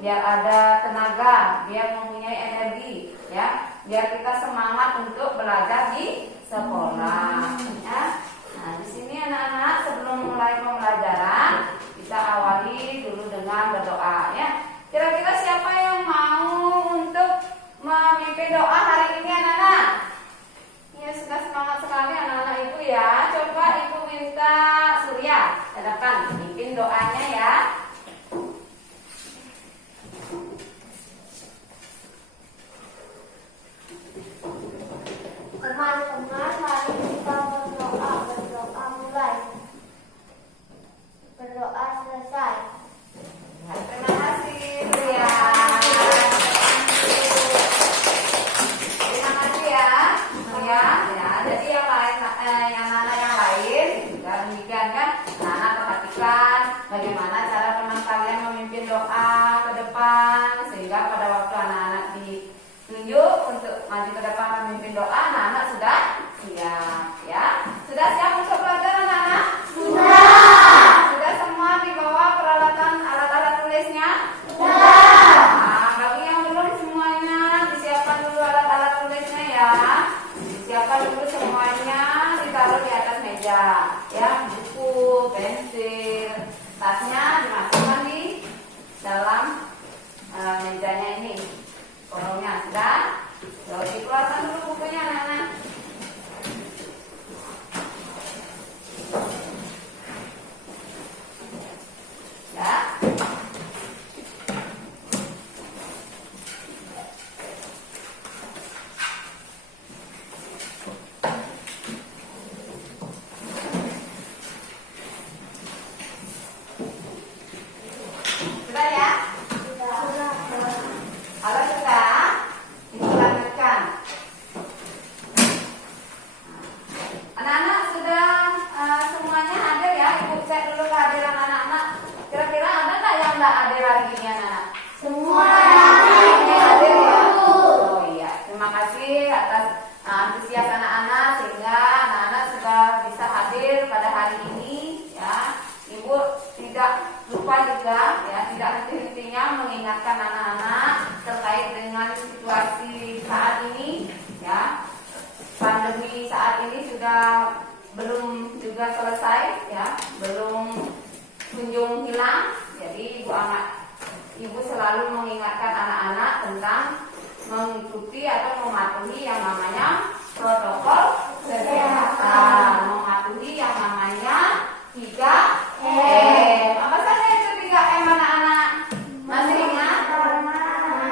biar ada tenaga, biar mempunyai energi, ya, biar kita semangat untuk belajar di sekolah, ya. Nah, di sini anak-anak sebelum mulai pembelajaran kita awali dulu dengan berdoa, ya. Kira-kira siapa yang mau untuk memimpin doa hari ini, anak-anak? Ya, sudah semangat sekali anak-anak ibu, ya. Coba ibu minta Surya ke depan mimpin doanya, ya. Teman-teman, mari kita berdoa. Berdoa mulai, berdoa selesai. Terima kasih, Surya. Terima kasih, ya, Surya. Ya, jadi yang lain, yang anak-anak yang lain juga demikian, kan? Anak-anak perhatikan bagaimana cara teman kalian memimpin doa ke depan, sehingga pada waktu anak-anak ditunjuk untuk maju ke depan memimpin doa, anak-anak sudah siap, ya. Sudah siap untuk belajar, anak-anak? Sudah semua dibawa peralatan alat-alat tulisnya? Nah, bagi yang belum semuanya disiapkan dulu alat-alat tulisnya, ya. Disiapkan dulu semuanya, ditaruh di atas meja, ya. Buku, pensil, tasnya dimasukkan di dalam mejanya ini. Kolomnya sudah. Lalu dikeluarkan dulu bukunya, anak-anak. Ya. Sudah, ya? Kalau sudah, ibu lanjutkan. Anak-anak sudah semuanya hadir, ya? Ibu cek dulu kehadiran anak-anak. Kira-kira ada nggak yang nggak hadir hari ini, anak-anak? Semua Hadir, ya? Oh iya, terima kasih atas antusias anak-anak sehingga anak-anak sudah bisa hadir pada hari ini, ya. Ibu tidak lupa juga, ya, tidak henti-hentinya mengingatkan anak-anak terkait dengan situasi saat ini, ya. Pandemi saat ini sudah belum juga selesai, ya, belum kunjung hilang. Jadi ibu selalu mengingatkan anak-anak tentang mengikuti atau mematuhi yang namanya protokol kesehatan, mematuhi yang namanya 3M. Apa saja itu 3M, anak-anak? Masih ingat?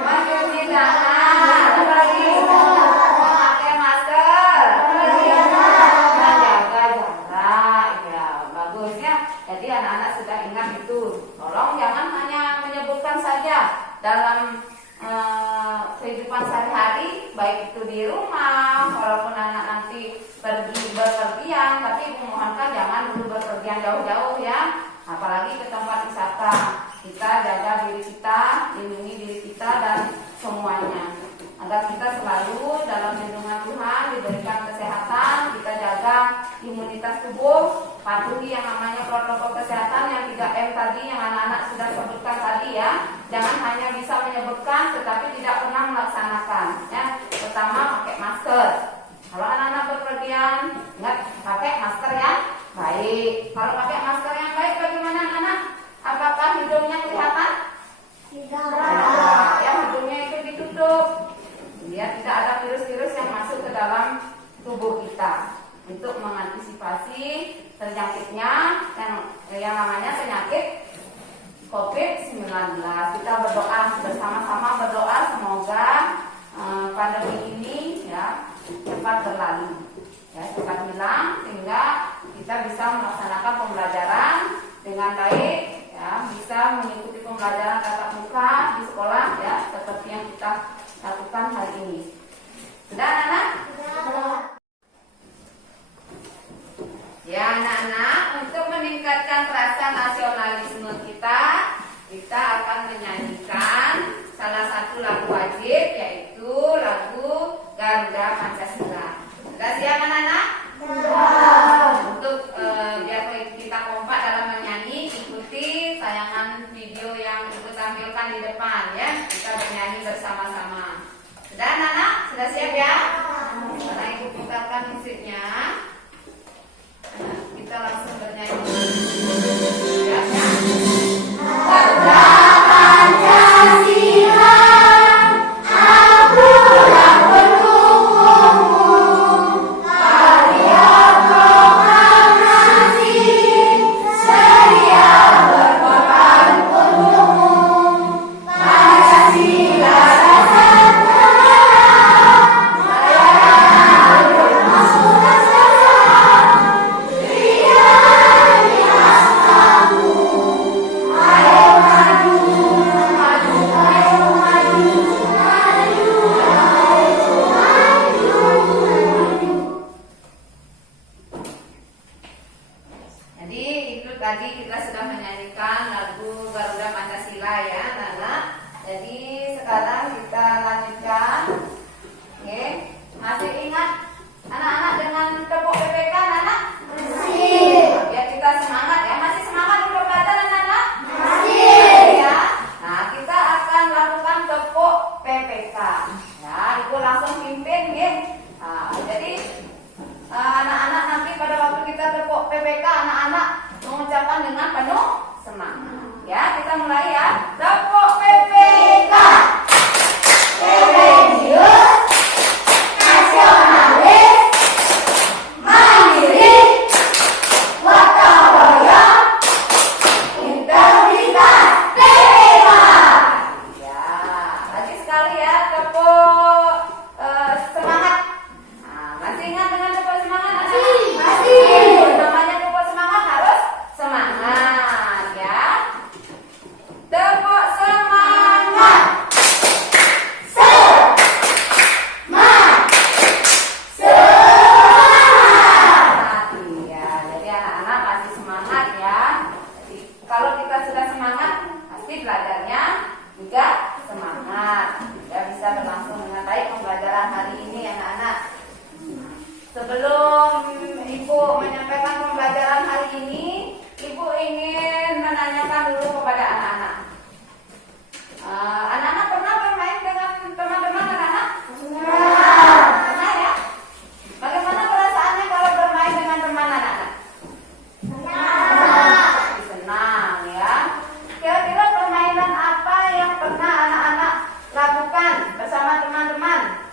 Mencuci tangan, apa lagi? Memakai masker, menjaga jarak, ya, bagus, ya. Jadi anak-anak sudah ingat itu. Tolong jangan hanya menyebutkan saja dalam kehidupan sehari-hari, baik itu di rumah, walaupun anak nanti pergi berpergian, tapi ibu mohonkan jangan dulu berpergian jauh-jauh, ya, apalagi ke tempat wisata. Kita jaga diri kita, lindungi diri kita dan semuanya, agar kita selalu dalam lindungan Tuhan, diberikan kesehatan, kita jaga imunitas tubuh, patuhi yang namanya protokol kesehatan yang 3M tadi yang anak-anak sudah sebutkan tadi, ya. Jangan hanya bisa menyebutkan tetapi tidak pernah melaksanakan, ya. Pertama, pakai masker. Kalau anak-anak berpergian, ingat pakai masker yang baik. Kalau pakai masker yang baik, bagaimana anak-anak? Apakah hidungnya kelihatan? Tidak. Ya, hidungnya itu COVID-19. Kita berdoa bersama-sama, berdoa semoga pandemi ini ya cepat berlalu, ya cepat hilang, sehingga kita bisa melaksanakan pembelajaran dengan baik, ya bisa mengikuti pembelajaran tatap muka di sekolah ya seperti yang kita lakukan hari ini. Sudah anak-anak? Ya anak-anak, untuk meningkatkan rasa nasionalisme kita akan menyanyikan salah satu lagu wajib, yaitu lagu Garuda Pancasila. Sudah siap anak-anak? Untuk biar kita kompak dalam menyanyi, ikuti tayangan video yang ibu tampilkan di depan ya. Kita bernyanyi bersama-sama. Sudah anak-anak? Sudah siap ya? Karena ibu putarkan musiknya, kita langsung bernyanyi. Siap ya? Garuda Pancasila, akulah pendukungmu, karya proklamasi, sedia berkorban untukmu. Pancasila dasar tadi kita sudah menyanyikan lagu Garuda Pancasila ya anak-anak. Jadi sekarang kita lanjutkan. Oke, masih ingat anak-anak dengan tepuk PPK anak-anak? Masih. Biar kita semangat ya. Masih semangat untuk belajar anak-anak? Masih. Ya. Nah, kita akan lakukan tepuk PPK. Ya, ibu langsung pimpin ya. Nah, jadi anak-anak nanti pada waktu kita tepuk PPK, anak-anak mengucapkan dengan penuh semangat. Ya, kita mulai ya. Tepuk PPK. Religius, nasionalis, mandiri, gotong royong, integritas, PPK. Ya, lagi sekali ya tepuk semangat. Nah, masih ingat dengan tepuk semangat? Masih. Namanya tepuk semangat harus semangat ya. Tepuk semangat. Semangat. Semangat. Iya, jadi anak-anak pasti semangat ya. Jadi kalau kita sudah semangat, pasti belajarnya juga semangat. Ya, bisa berlangsung dengan baik pembelajaran hari ini anak-anak. Sebelum ibu menyampaikan pembelajaran hari ini, ibu ingin menanyakan dulu kepada anak-anak. Anak-anak pernah bermain dengan teman-teman anak-anak? Pernah ya? Bagaimana perasaannya kalau bermain dengan teman anak-anak? Senang ya. Kira-kira permainan apa yang pernah anak-anak lakukan bersama teman-teman?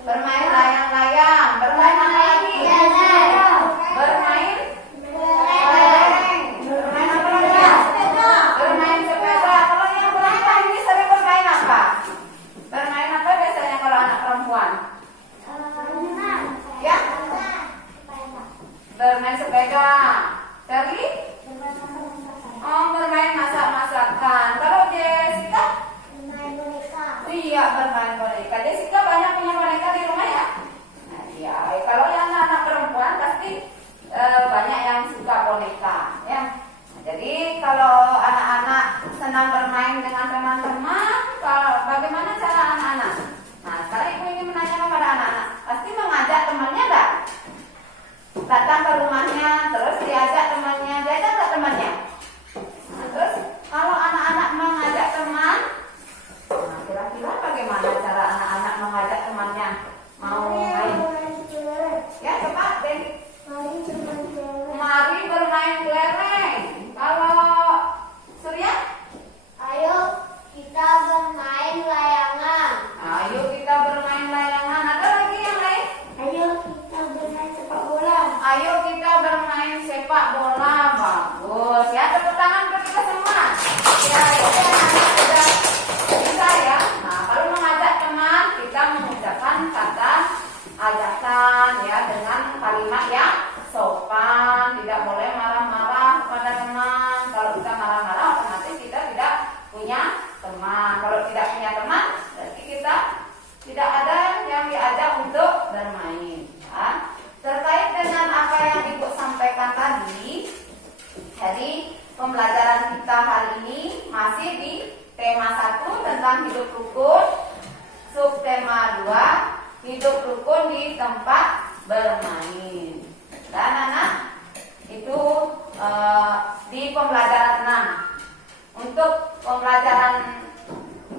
Bermain layang-layang. Bermain apa lagi? Bermain lereng. Bermain apa lagi? Bermain sepeda. Kalau yang perempuan ini sering bermain apa? Bermain apa biasanya kalau anak perempuan? Ya? Bermain sepeda. Terli? Oh, bermain masak-masakan. Kalau Jessica? Iya, bermain boneka. Jessica banyak punya boneka di rumah ya? Nah, iya. Kalau yang anak perempuan pasti banyak yang suka boneka ya. Nah, jadi kalau anak-anak senang bermain dengan teman-teman, bagaimana cara anak-anak? Nah, sekarang ibu ingin menanya kepada anak-anak. Pasti mengajak temannya enggak? Datang ke rumahnya, terus diajak temannya. Diajak enggak temannya? Nah, terus kalau anak-anak mengajak teman, nah, kira-kira bagaimana cara anak-anak mengajak temannya mau main? Ya, cepat deh. Mari bermain tangan kita semua. Ya, jadi anak-anak sudah bisa ya. Nah, kalau mengajak teman, kita mengucapkan kata ajakan ya dengan kalimat yang sopan. Tidak boleh marah-marah kepada teman. Kalau kita marah-marah, otomatis kita tidak punya teman. Kalau tidak punya teman, berarti kita tidak ada yang diajak untuk bermain. Ya. Terkait dengan apa yang Ibu sampaikan tadi, jadi pembelajaran kita hari ini masih di tema 1 tentang hidup rukun, subtema 2 hidup rukun di tempat bermain. Dan anak itu di pembelajaran 6. Untuk pembelajaran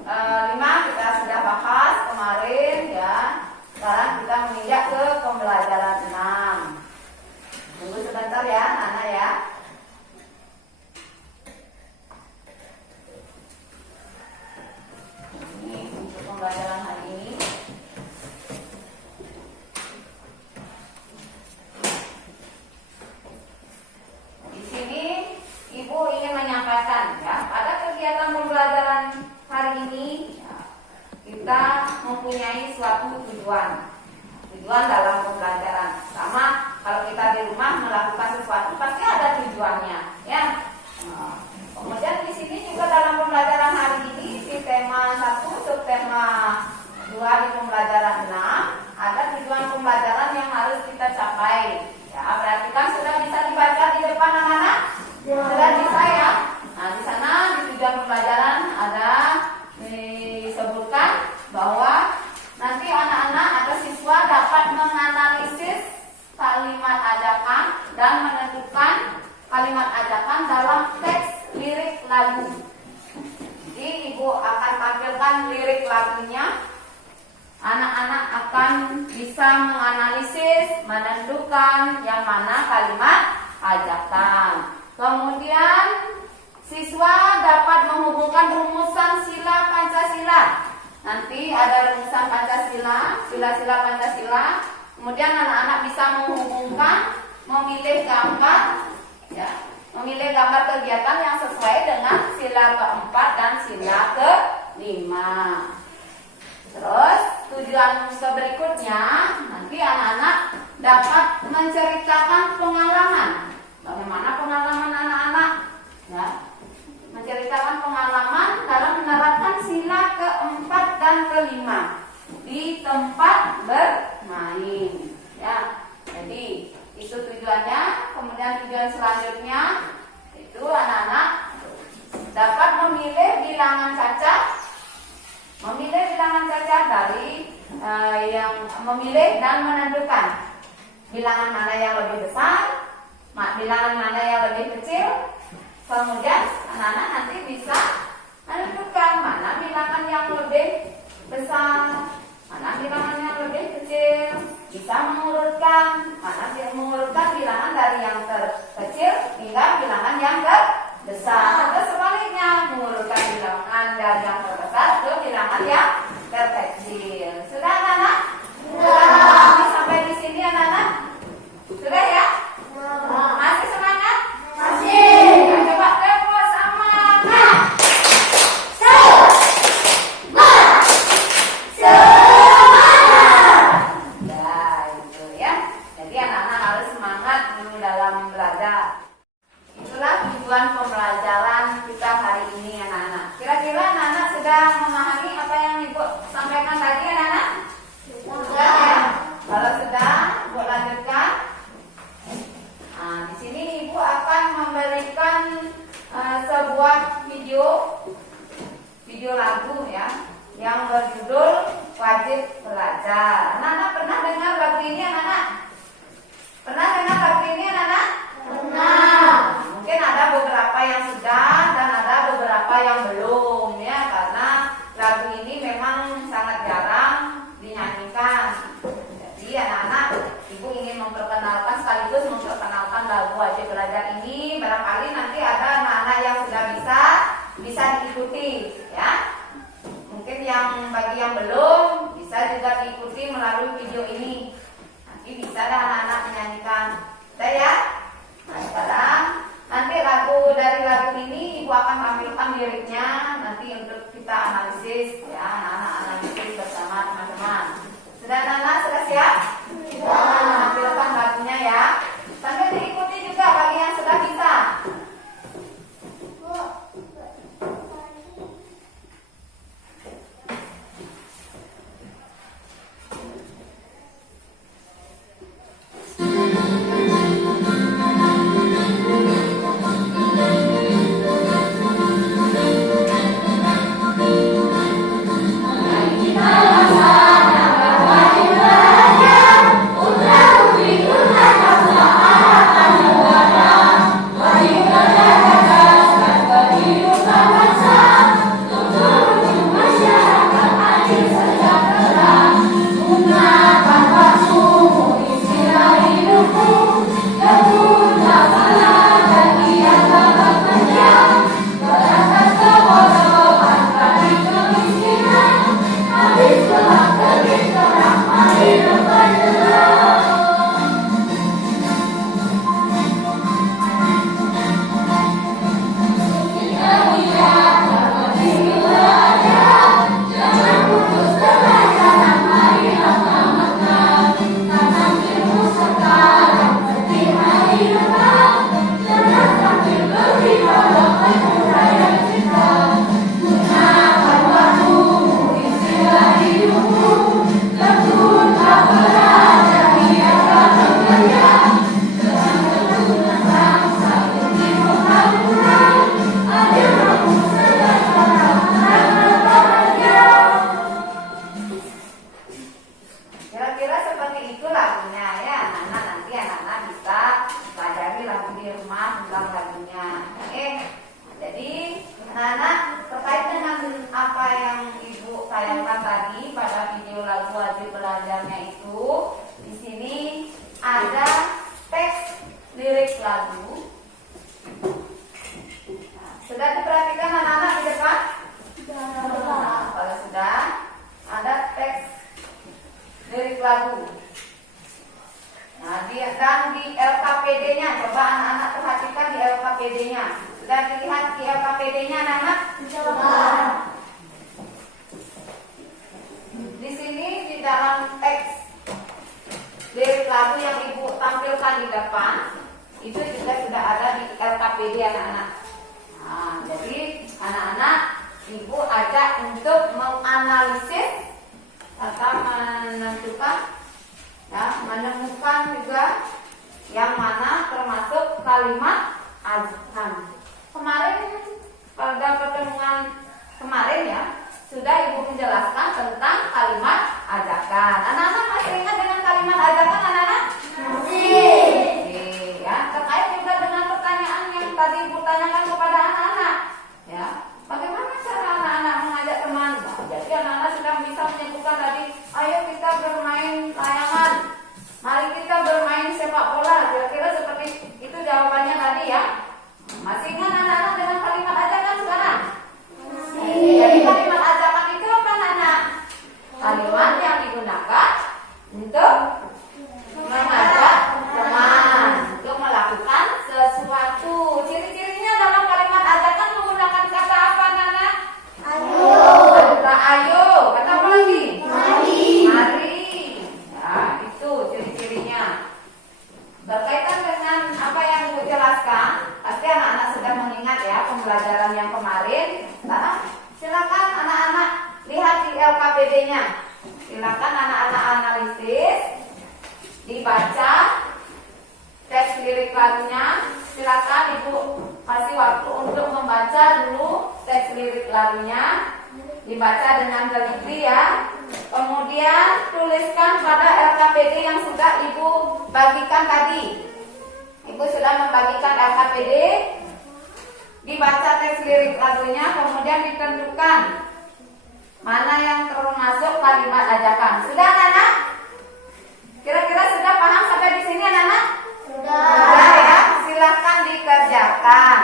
5 kita sudah bahas kemarin ya. Sekarang kita menginjak ke pembelajaran 6. Tunggu sebentar ya, Nana ya. Ini untuk pembelajaran hari ini. Di sini Ibu ingin menyampaikan ya, pada kegiatan pembelajaran hari ini ya, kita mempunyai suatu tujuan dalam pembelajaran. Sama kalau kita di rumah melakukan sesuatu pasti ada tujuannya ya. Nah, kemudian di sini juga dalam pembelajaran hari ini di tema 1 subtema 2 di pembelajaran 6 ada tujuan pembelajaran yang harus kita capai. Ya, berarti kan sudah bisa dibaca di depan anak-anak? Sudah bisa ya. Nah, di sana di tujuan pembelajaran ada disebutkan bahwa nanti anak-anak atau siswa dapat menganalisis kalimat ajakan dan menentukan kalimat ajakan dalam teks lirik lagu. Jadi Ibu akan tampilkan lirik lagunya. Anak-anak akan bisa menganalisis, menentukan yang mana kalimat ajakan. Kemudian siswa dapat menghubungkan rumusan sila Pancasila. Nanti ada rumusan Pancasila, sila-sila Pancasila. Kemudian anak-anak bisa menghubungkan, memilih gambar, ya, memilih gambar kegiatan yang sesuai dengan sila keempat dan sila kelima. Terus tujuan berikutnya nanti anak-anak dapat menceritakan pengalaman. Bagaimana pengalaman anak-anak? Ya, menceritakan pengalaman dalam menerapkan sila keempat dan kelima di tempat bermain. Ya, jadi itu tujuannya. Kemudian tujuan selanjutnya itu anak-anak dapat memilih bilangan cacat. Memilih bilangan cacat dari yang memilih dan menentukan bilangan mana yang lebih besar, bilangan mana yang lebih kecil. Kemudian anak-anak nanti bisa menentukan mana bilangan yang lebih besar, mana bilangan yang lebih kecil. Bisa mengurutkan, mengurutkan bilangan dari yang terkecil hingga bilangan yang terbesar. Atau sebaliknya, mengurutkan bilangan dari yang terbesar ke bilangan yang terkecil. Sudah anak-anak? Sudah sampai di sini anak-anak? Sudah ya? Masih semangat? Masih. Nah, coba tempo semangat. Ya, itu ya. Jadi anak-anak harus semangat dalam belajar. Itulah tujuan pembelajaran kita hari ini anak-anak. Kira-kira anak-anak sudah memahami apa yang Ibu sampaikan tadi anak-anak? Sudah ya? Kalau sudah, Ibu lanjutkan. Nah, di sini Ibu akan memberikan sebuah video lagu ya yang berjudul Wajib Belajar. Anak-anak pernah dengar lagu ini anak-anak? Pernah dengar lagu ini anak-anak? Pernah. Mungkin ada beberapa yang sudah dan ada beberapa yang belum ya, karena lagu ini memang sangat jarang dinyanyikan. Jadi anak-anak, Ibu ingin memperkenalkan sekaligus memperkenalkan lagu Wajib Belajar ini. Barangkali nanti ada anak-anak yang sudah bisa diikuti ya. Mungkin yang bagi yang belum bisa juga diikuti melalui video ini. Nanti bisa dah anak-anak menyanyikan. Sudah ya? Nah, sekarang nanti dari lagu liriknya nanti untuk kita analisis ya, anak-anak analisis bersama teman-teman. Sudah anak-anak, sudah siap? Sudah. Tampilkan lagunya ya. Sambil diikuti juga bagi yang sudah bisa. Kira-kira seperti itu lagunya ya, anak-anak. Nanti anak-anak bisa pelajari lagu di rumah tentang lagunya. Oke, jadi anak-anak terkait dengan apa yang ibu tayangkan tadi pada video lagu wajib belajarnya itu, di sini ada teks lirik lagu. Nah, sudah diperhatikan anak-anak di depan? Nah, kalau sudah ada teks lirik lagu. Nah, dan di LKPD-nya, coba anak-anak perhatikan di LKPD-nya. Sudah dilihat di LKPD-nya, anak-anak? Sudah. Di sini di dalam teks lirik lagu yang ibu tampilkan di depan, itu juga sudah ada di LKPD anak-anak. Nah, jadi anak-anak ibu ajak untuk menganalisis atau menentukan ya, menemukan juga yang mana termasuk kalimat ajakan. Kemarin pada pertemuan kemarin ya, sudah ibu menjelaskan tentang kalimat ajakan. Anak-anak masih ingat dengan kalimat ajakan anak-anak? Masih. Oke, ya, terkait juga dengan pertanyaan yang tadi ibu tanyakan kepada anak-anak ya, bagaimana cara anak-anak mengajak teman? Nah, jadi anak-anak sudah bisa menyebutkan tadi, ayo kita bermain layangan, mari kita bermain sepak bola. Kira-kira seperti itu jawabannya tadi ya. Masih ingat anak-anak dengan kalimat ajakan sekarang? Masih. Jadi kalimat ajakan itu apa anak-anak? Kalimat yang digunakan untuk mengajak teman untuk melakukan sesuatu. Ciri-cirinya dalam kalimat ajakan menggunakan kata apa anak-anak? Ayo. Kata ayo. Kata apa lagi? Mari. Mari. Ya, itu ciri-cirinya. Berkaitan dengan apa yang ibu jelaskan, pasti anak-anak sudah mengingat ya pembelajaran yang kemarin. Nah, silakan anak-anak lihat di LKPD-nya. Silakan anak-anak analisis, dibaca teks lirik lagunya. Silakan ibu kasih waktu untuk membaca dulu teks lirik lagunya, dibaca dengan teliti ya. Kemudian tuliskan pada LKPD yang sudah ibu bagikan tadi. Ibu sudah membagikan LKPD, dibaca teks lirik lagunya, kemudian ditentukan mana yang termasuk kalimat ajakan. Sudah anak-anak? Kira-kira sudah paham sampai di sini anak-anak? Sudah. Sudah ya, silahkan dikerjakan.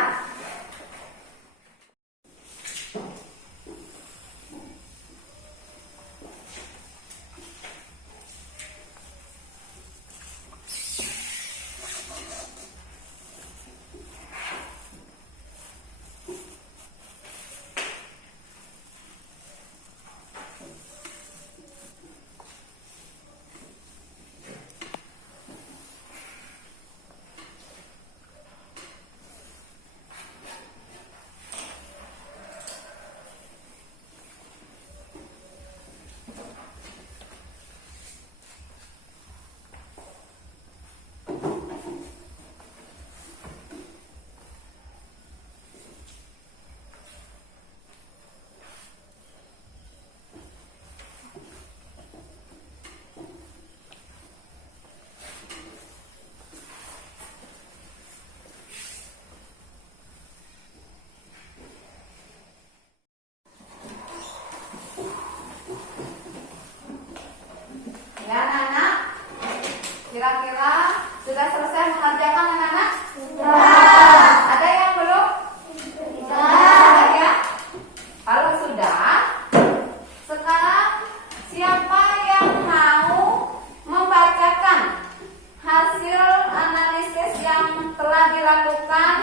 dilakukan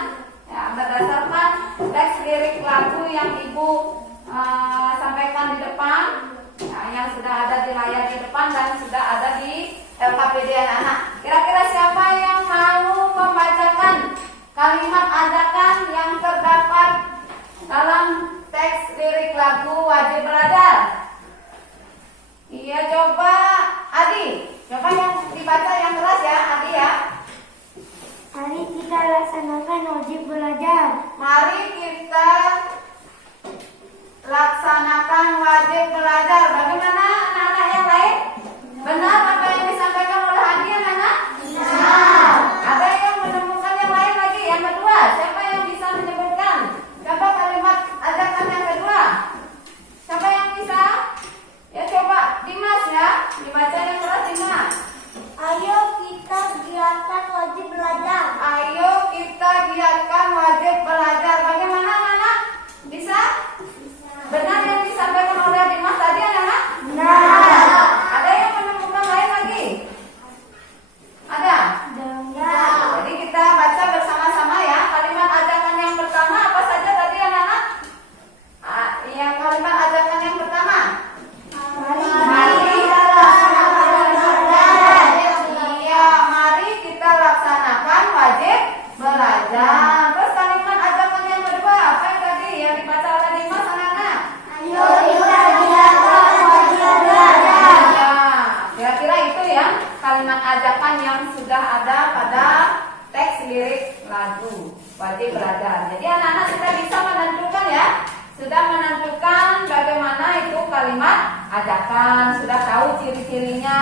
ya, berdasarkan teks lirik lagu yang Ibu sampaikan di depan, ya, yang sudah ada di layar di depan dan sudah ada di LKPD anak-anak. Kira-kira siapa yang mau membacakan kalimat ajakan yang terdapat dalam teks lirik lagu Wajib Belajar? Iya, coba Adi. Coba yang dibaca yang keras ya, Adi ya. Mari kita laksanakan wajib belajar. Mari kita laksanakan wajib belajar. Bagaimana anak-anak yang lain? Benar apa yang disampaikan oleh Adi anak-anak? Benar. Ada yang menemukan yang lain lagi? Yang kedua, siapa yang bisa menyebutkan? Coba kalimat ajakan yang kedua. Siapa yang bisa? Ya coba Dimas ya, dibaca yang keras Dimas. Ayo kita giatkan wajib belajar. Ayo kita giatkan wajib belajar. Bagaimana anak-anak? Bisa? Benar yang disampaikan oleh Dimas tadi anak-anak? Benar. Ada yang menemukan lain lagi? Ada? Benar. Jadi kita baca bersama-sama ya. Kalimat ajakan yang pertama apa saja tadi anak-anak? Yang kalimat ajakan yang pertama. Mari kita laksanakan belajar. Iya, mari kita laksanakan wajib belajar. Terus kalimat ajakan yang kedua apa yang tadi yang dibaca oleh Dimas anak-anak? Ayo kita giatkan wajib belajar. Ya, kira-kira itu ya kalimat ajakan yang sudah ada pada teks lirik lagu Wajib Belajar. Jadi anak-anak sudah bisa menentukan ya, sudah menentukan bagaimana itu kalimat ajakan, sudah tahu ciri-cirinya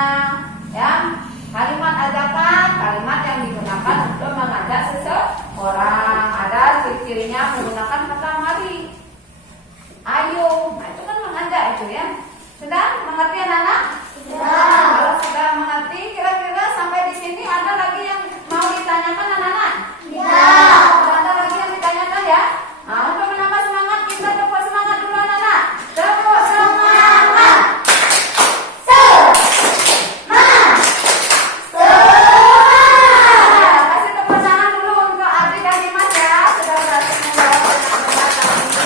ya. Kalimat ajakan, kalimat yang digunakan untuk mengajak seseorang. Ada ciri-cirinya menggunakan kata mari, ayo. Nah, itu kan mengajak itu ya. Sudah mengerti anak-anak? Sudah. Kalau sudah mengerti, kira-kira sampai di sini ada lagi yang mau ditanyakan anak-anak? Tidak. Ada lagi yang ditanyakan ya? Nah, untuk menambah semangat, kita tepuk semangat dulu anak-anak. Tepuk semangat. Ya, kasih tepuk tangan dulu untuk Adi dan Dimas ya, sudah berhasil menjawab pertanyaan kali ini.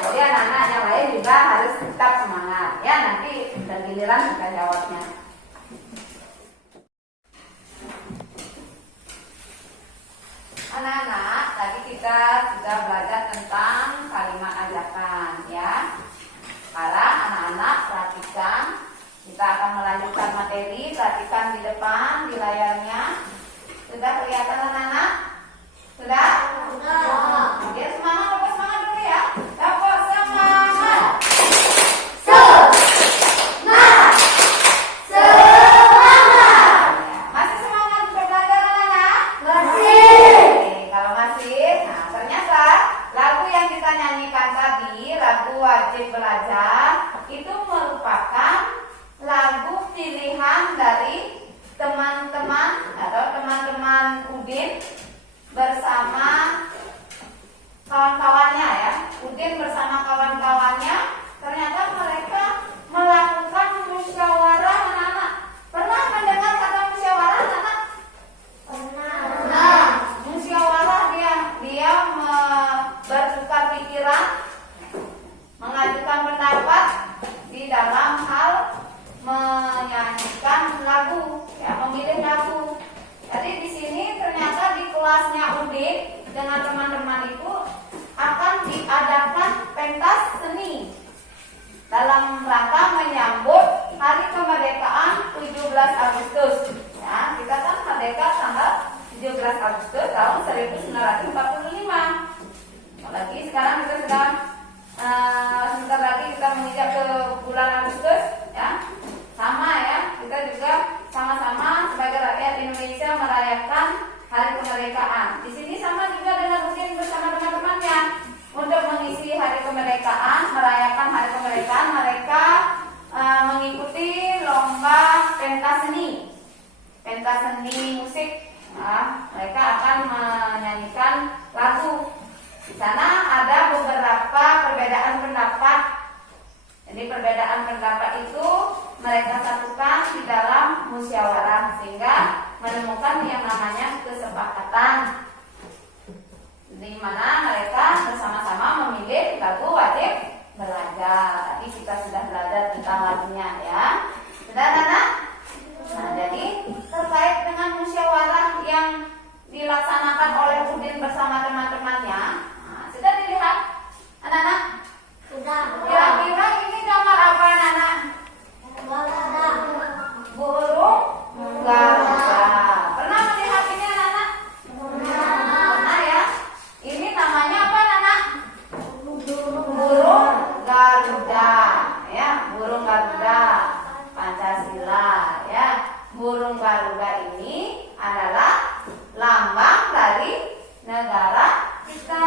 Jadi anak-anak yang lain juga harus tetap semangat ya, nanti giliran kita jawabnya. Anak-anak, tadi kita sudah belajar tentang kalimat ajakan ya. Sekarang anak-anak perhatikan, kita akan melanjutkan materi. Perhatikan di depan di layarnya. Sudah kelihatan anak-anak? Sudah? Sudah. Oke, semangat, tepuk semangat dulu ya. Tepuk semangat. Masih semangat untuk belajar anak-anak? Oke, kalau masih, nah ternyata lagu yang kita nyanyikan tadi, lagu Wajib Belajar, itu merupakan lagu pilihan dari teman-teman atau teman-teman Udin bersama kawan-kawannya ya. Udin bersama kawan-kawannya, ternyata mereka melakukan musyawarah anak-anak. Pernah mendengar kata musyawarah anak-anak? Nah, musyawarah dia bertukar pikiran, mengajukan pendapat di dalam hal menyanyikan lagu, ya, memilih lagu. Jadi di sini ternyata di kelasnya Udin dengan teman-teman itu akan diadakan pentas seni dalam rangka menyambut Hari Kemerdekaan 17 Agustus. Ya, kita kan merdeka tanggal 17 Agustus tahun 1945. Apalagi sekarang kita sudah sebentar lagi kita menginjak ke bulan Agustus, ya. Sama ya, kita juga sama-sama sebagai rakyat Indonesia merayakan Hari Kemerdekaan. Di sini sama juga dengan Udin bersama teman-temannya untuk mengisi Hari Kemerdekaan, merayakan Hari Kemerdekaan, mereka mengikuti lomba pentas seni musik. Nah, mereka akan menyanyikan lagu. Di sana ada beberapa perbedaan pendapat. Jadi perbedaan pendapat itu mereka satukan di dalam musyawarah sehingga menemukan yang namanya kesepakatan, di mana mereka bersama-sama memilih lagu wajib belajar. Tadi kita sudah belajar tentang lagunya ya. Sudah anak? Nah, jadi terkait dengan musyawarah yang dilaksanakan oleh Udin bersama teman-temannya, nah, sudah dilihat anak-anak? Sudah. Kira-kira ini gambar apa anak-anak? Burung Garuda. Pernah melihat ini anak-anak? Pernah ya? Ini namanya apa anak-anak? Burung Garuda ya, burung Garuda Pancasila ya. Burung Garuda ini adalah lambang dari negara kita.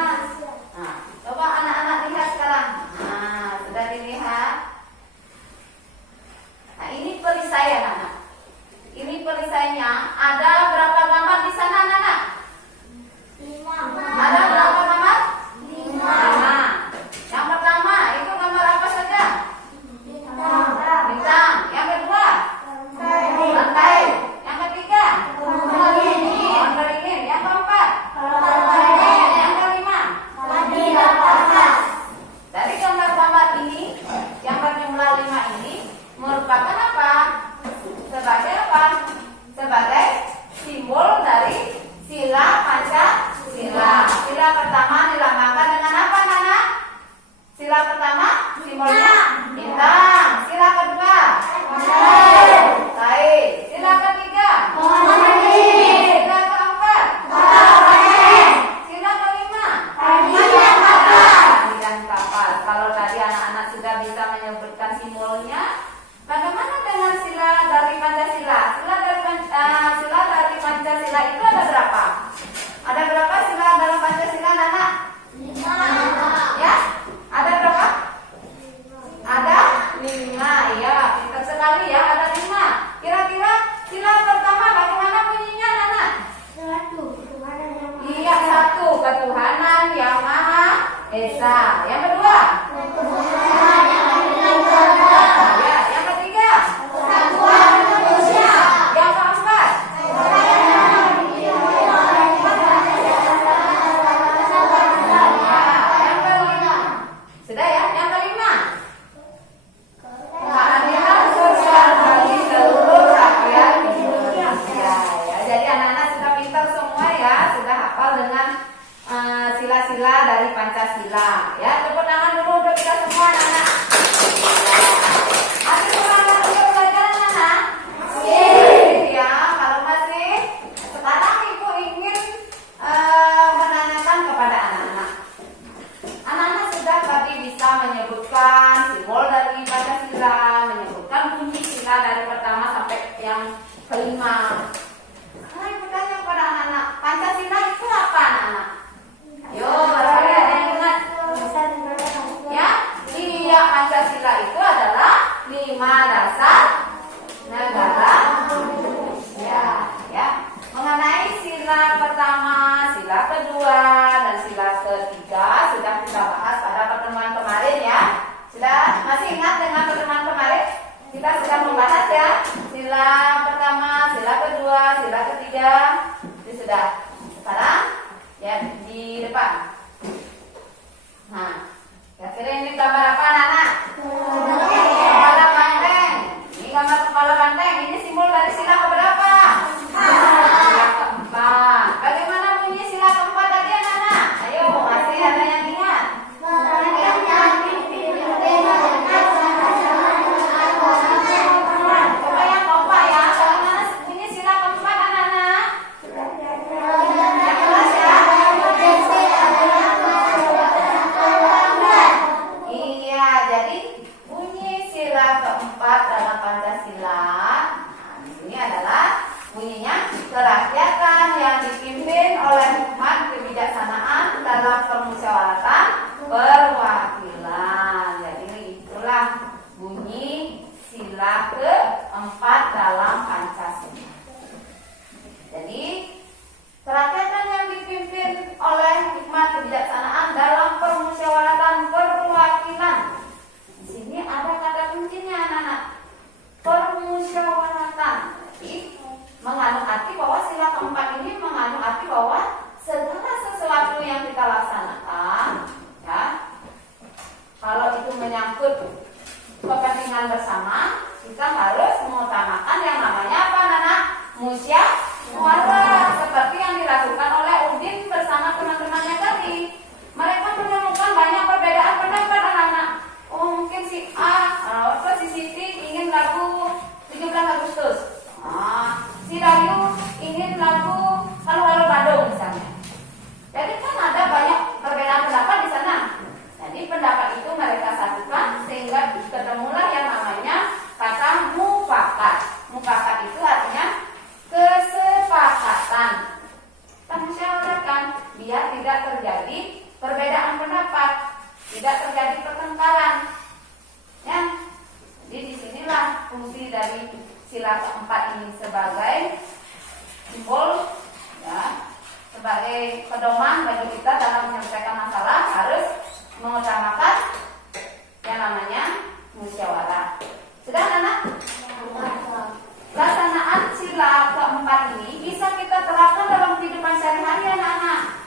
Nah, coba anak-anak lihat sekarang. Nah, sudah dilihat. Nah, ini perisai anak-anak. Ini perisainya. Ada berapa gambar di sana anak-anak? 5. Ada berapa gambar? 5. 5. Yang pertama itu gambar apa saja? Bintang. Bintang. Yang kedua? Lantai. Yang ketiga? Pohon beringin. Yang keempat? Yang kelima? Dari gambar-gambar ini yang berjumlah 5 ini merupakan apa? Sebagai apa? Sebagai simbol dari sila Pancasila. Sila pertama dilambangkan dengan apa, Nana? Sila pertama simbolnya bintang. Sila kedua baik. Sila ketiga sila keempat sila kelima tali dan kapas. Kalau tadi anak-anak sudah bisa menyebutkan simbolnya, bagaimana dengan sila dari Pancasila? Sila dari Pancasila itu ada berapa? Ada berapa sila dalam Pancasila, Nana? 5. Ya? Ada berapa? Ada 5. Ya, pintar sekali ya, ada 5. Kira-kira sila pertama bagaimana bunyinya, Nana? Iya, 1, ketuhanan yang Maha Esa. Yang kedua? Ya, yang ketiga? Yang keempat? Yang kelima? Sudah ya? Yang kelima? Keadilan sosial bagi seluruh rakyat Indonesia. Ya, jadi anak-anak sudah pintar semua ya, sudah hafal dengan sila-sila dari Pancasila. Ya, tepuk tangan dulu untuk kita semua anak-anak. Masih semangat untuk belajar anak-anak? Ya, kalau masih, sekarang ibu ingin menanyakan kepada anak-anak. Anak-anak sudah tadi bisa menyebutkan simbol dari Pancasila, menyebutkan bunyi sila dari pertama sampai yang kelima. Sekarang ibu tanya kepada anak-anak, Pancasila itu apa anak-anak? Ayo, barangkali ada yang ingat? Ya, iya, Pancasila itu adalah 5 dasar negara. Ya. Mengenai sila pertama, sila kedua, dan sila ketiga sudah kita bahas pada pertemuan kemarin ya. Sudah masih ingat dengan pertemuan kemarin? Kita sudah membahas ya sila pertama, sila kedua, sila ketiga. Itu sudah. Sekarang ya di depan. Nah, kira-kira ini gambar apa anak-anak? Kepala banteng. Ini gambar kepala banteng. Ini simbol dari sila keberapa? Sila keempat. Bagaimana bunyi sila keempat tadi anak-anak? Ayo, masih ada yang ingat? Coba yang kompak ya. Bagaimana bunyi sila keempat anak-anak? Yang kelas ya? Iya, jadi bunyi sila keempat dalam Pancasila. Nah, ini adalah bunyinya kerakyatan yang dipimpin oleh hikmat kebijaksanaan dalam permusyawaratan perwakilan. Jadi itulah bunyi sila keempat dalam Pancasila. Jadi kerakyatan yang dipimpin oleh hikmat kebijaksanaan dalam permusyawaratan perwakilan. Di sini ada kata kuncinya anak-anak. Permusyawaratan. Jadi mengandung arti bahwa tidak terjadi perbedaan pendapat, tidak terjadi pertengkaran. Ya, jadi disinilah fungsi dari sila keempat ini sebagai simbol, ya, sebagai pedoman bagi kita dalam menyelesaikan masalah harus mengutamakan yang namanya musyawarah. Sudah anak? Pelaksanaan sila keempat ini bisa kita terapkan dalam kehidupan sehari-hari anak-anak.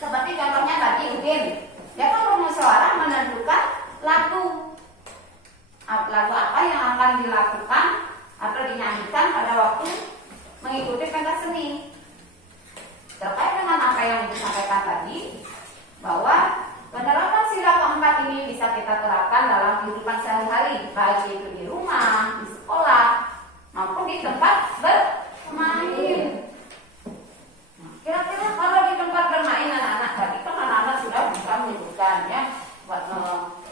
Seperti contohnya tadi Udin, dia kan bermusyawarah menentukan lagu apa yang akan dilakukan atau dinyanyikan pada waktu mengikuti pentas seni. Terkait dengan apa yang disampaikan tadi, bahwa penerapan sila keempat ini bisa kita terapkan dalam kehidupan sehari-hari, baik itu di rumah, di sekolah, maupun di tempat bermain. Kira-kira kalau di tempat bermain anak-anak, tadi kan anak-anak sudah bisa menyebutkan ya, buat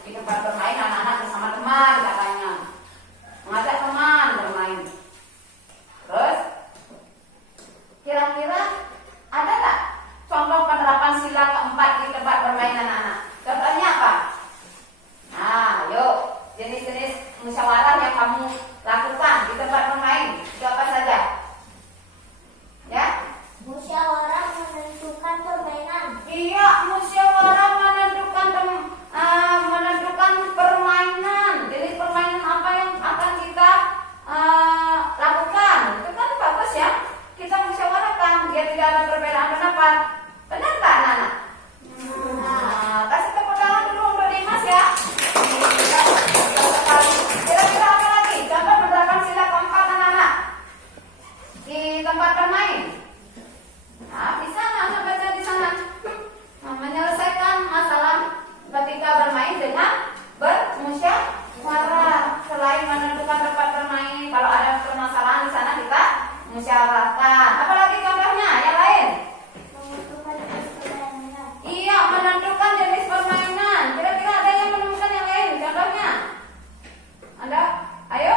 di tempat bermain anak-anak bersama teman katanya, mengajak teman bermain. Terus kira-kira ada tak contoh penerapan sila keempat di tempat bermain anak-anak? Contohnya apa? Nah, yuk jenis-jenis musyawarah yang kamu lakukan di tempat bermain itu apa saja? Ya? Musyawarah menentukan permainan. Iya, musyawarah menentukan permainan. Jenis permainan apa yang akan kita lakukan? Itu kan bagus ya. Kita musyawarahkan biar tidak ada perbedaan pendapat. Benar nggak anak-anak? Nah, kasih tepuk tangan dulu untuk Dimas ya. Kira-kira apa lagi? Contoh penerapan sila keempat anak-anak di tempat bermain. Nah, bisa anak-anak baca di sana. Nah, menyelesaikan masalah ketika bermain dengan bermusyawarah. Selain menentukan tempat bermain, kalau ada permasalahan di sana kita musyawarahkan. Apalagi contohnya yang lain? Menentukan jenis permainan. Iya, menentukan jenis permainan. Kira-kira ada yang menemukan yang lain? Contohnya? Ada? Ayo.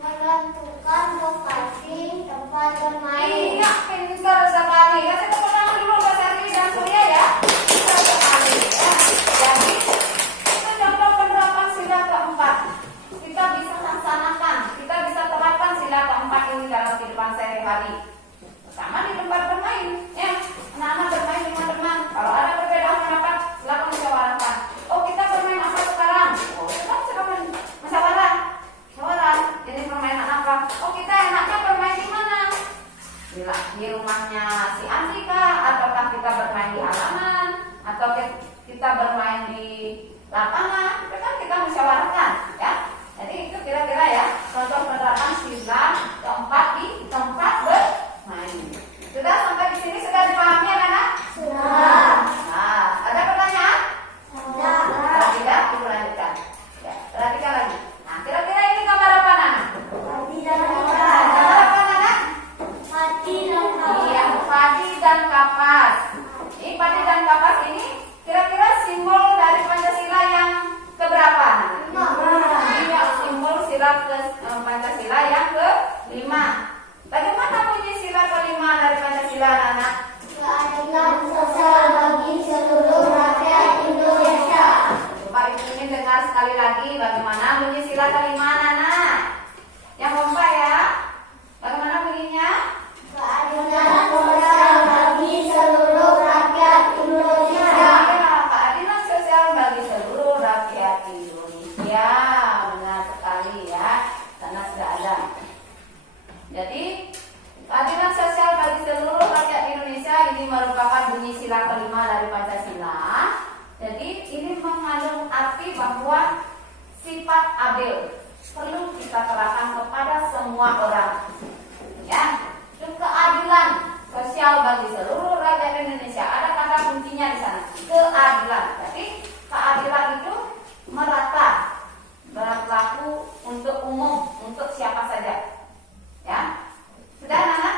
Menentukan lokasi tempat bermain. Iya, pintar sekali. Kasih tepuk tangan dulu buat Servi dan Surya ya. Pintar sekali. Ya. Jadi itu contoh penerapan sila keempat. Kita bisa laksanakan, kita bisa terapkan sila keempat ini dalam kehidupan sehari-hari. Pertama di tempat bermain, ya. Anak-anak bermain dengan teman. Kalau ada perbedaan pendapat, silakan musyawarahkan. Oh, kita bermain apa sekarang? Oh, silakan musyawarah. Musyawarah. Jadi permainan apa? Oh, kita enaknya bermain di mana? Di rumahnya si Andika, ataukah kita bermain di halaman, atau kita bermain di lapangan? Itu kan kita musyawarahkan, ya. Jadi itu kira-kira ya contoh penerapan sila keempat di tempat bermain. Sudah sampai di sini sudah dipahami anak-anak? Sudah. Nah, ada pertanyaan? Sudah. Kalau tidak, ibu lanjutkan. Ya, perhatikan lagi. Nah, kira-kira ini gambar apa anak? Padi dan Gambar kapas. apa anak? Padi dan kapas. Iya, padi dan kapas. Ini padi dan kapas ini kira-kira simbol dari Pancasila yang keberapa? Iya, simbol sila Pancasila yang ke-5. Bagaimana bunyi sila ke-5 dari Pancasila anak-anak? Keadilan sosial bagi seluruh rakyat Indonesia. Coba ibu ingin dengar sekali lagi bagaimana bunyi sila ke-5 anak-anak. Yang kompak ya. Bagaimana bunyinya? Keadilan sosial bagi seluruh rakyat Indonesia. Ya, keadilan sosial bagi seluruh rakyat Indonesia. Benar sekali ya. Karena sudah ada. Jadi, keadilan sosial bagi seluruh rakyat Indonesia ini merupakan bunyi sila ke-5 dari Pancasila. Jadi, ini mengandung arti bahwa sifat adil perlu kita terapkan kepada semua orang. Ya, itu keadilan sosial bagi seluruh rakyat Indonesia. Ada kata kuncinya di sana. Keadilan. Jadi, keadilan itu merata, berlaku untuk umum, untuk siapa saja. Ya, sudah anak-anak?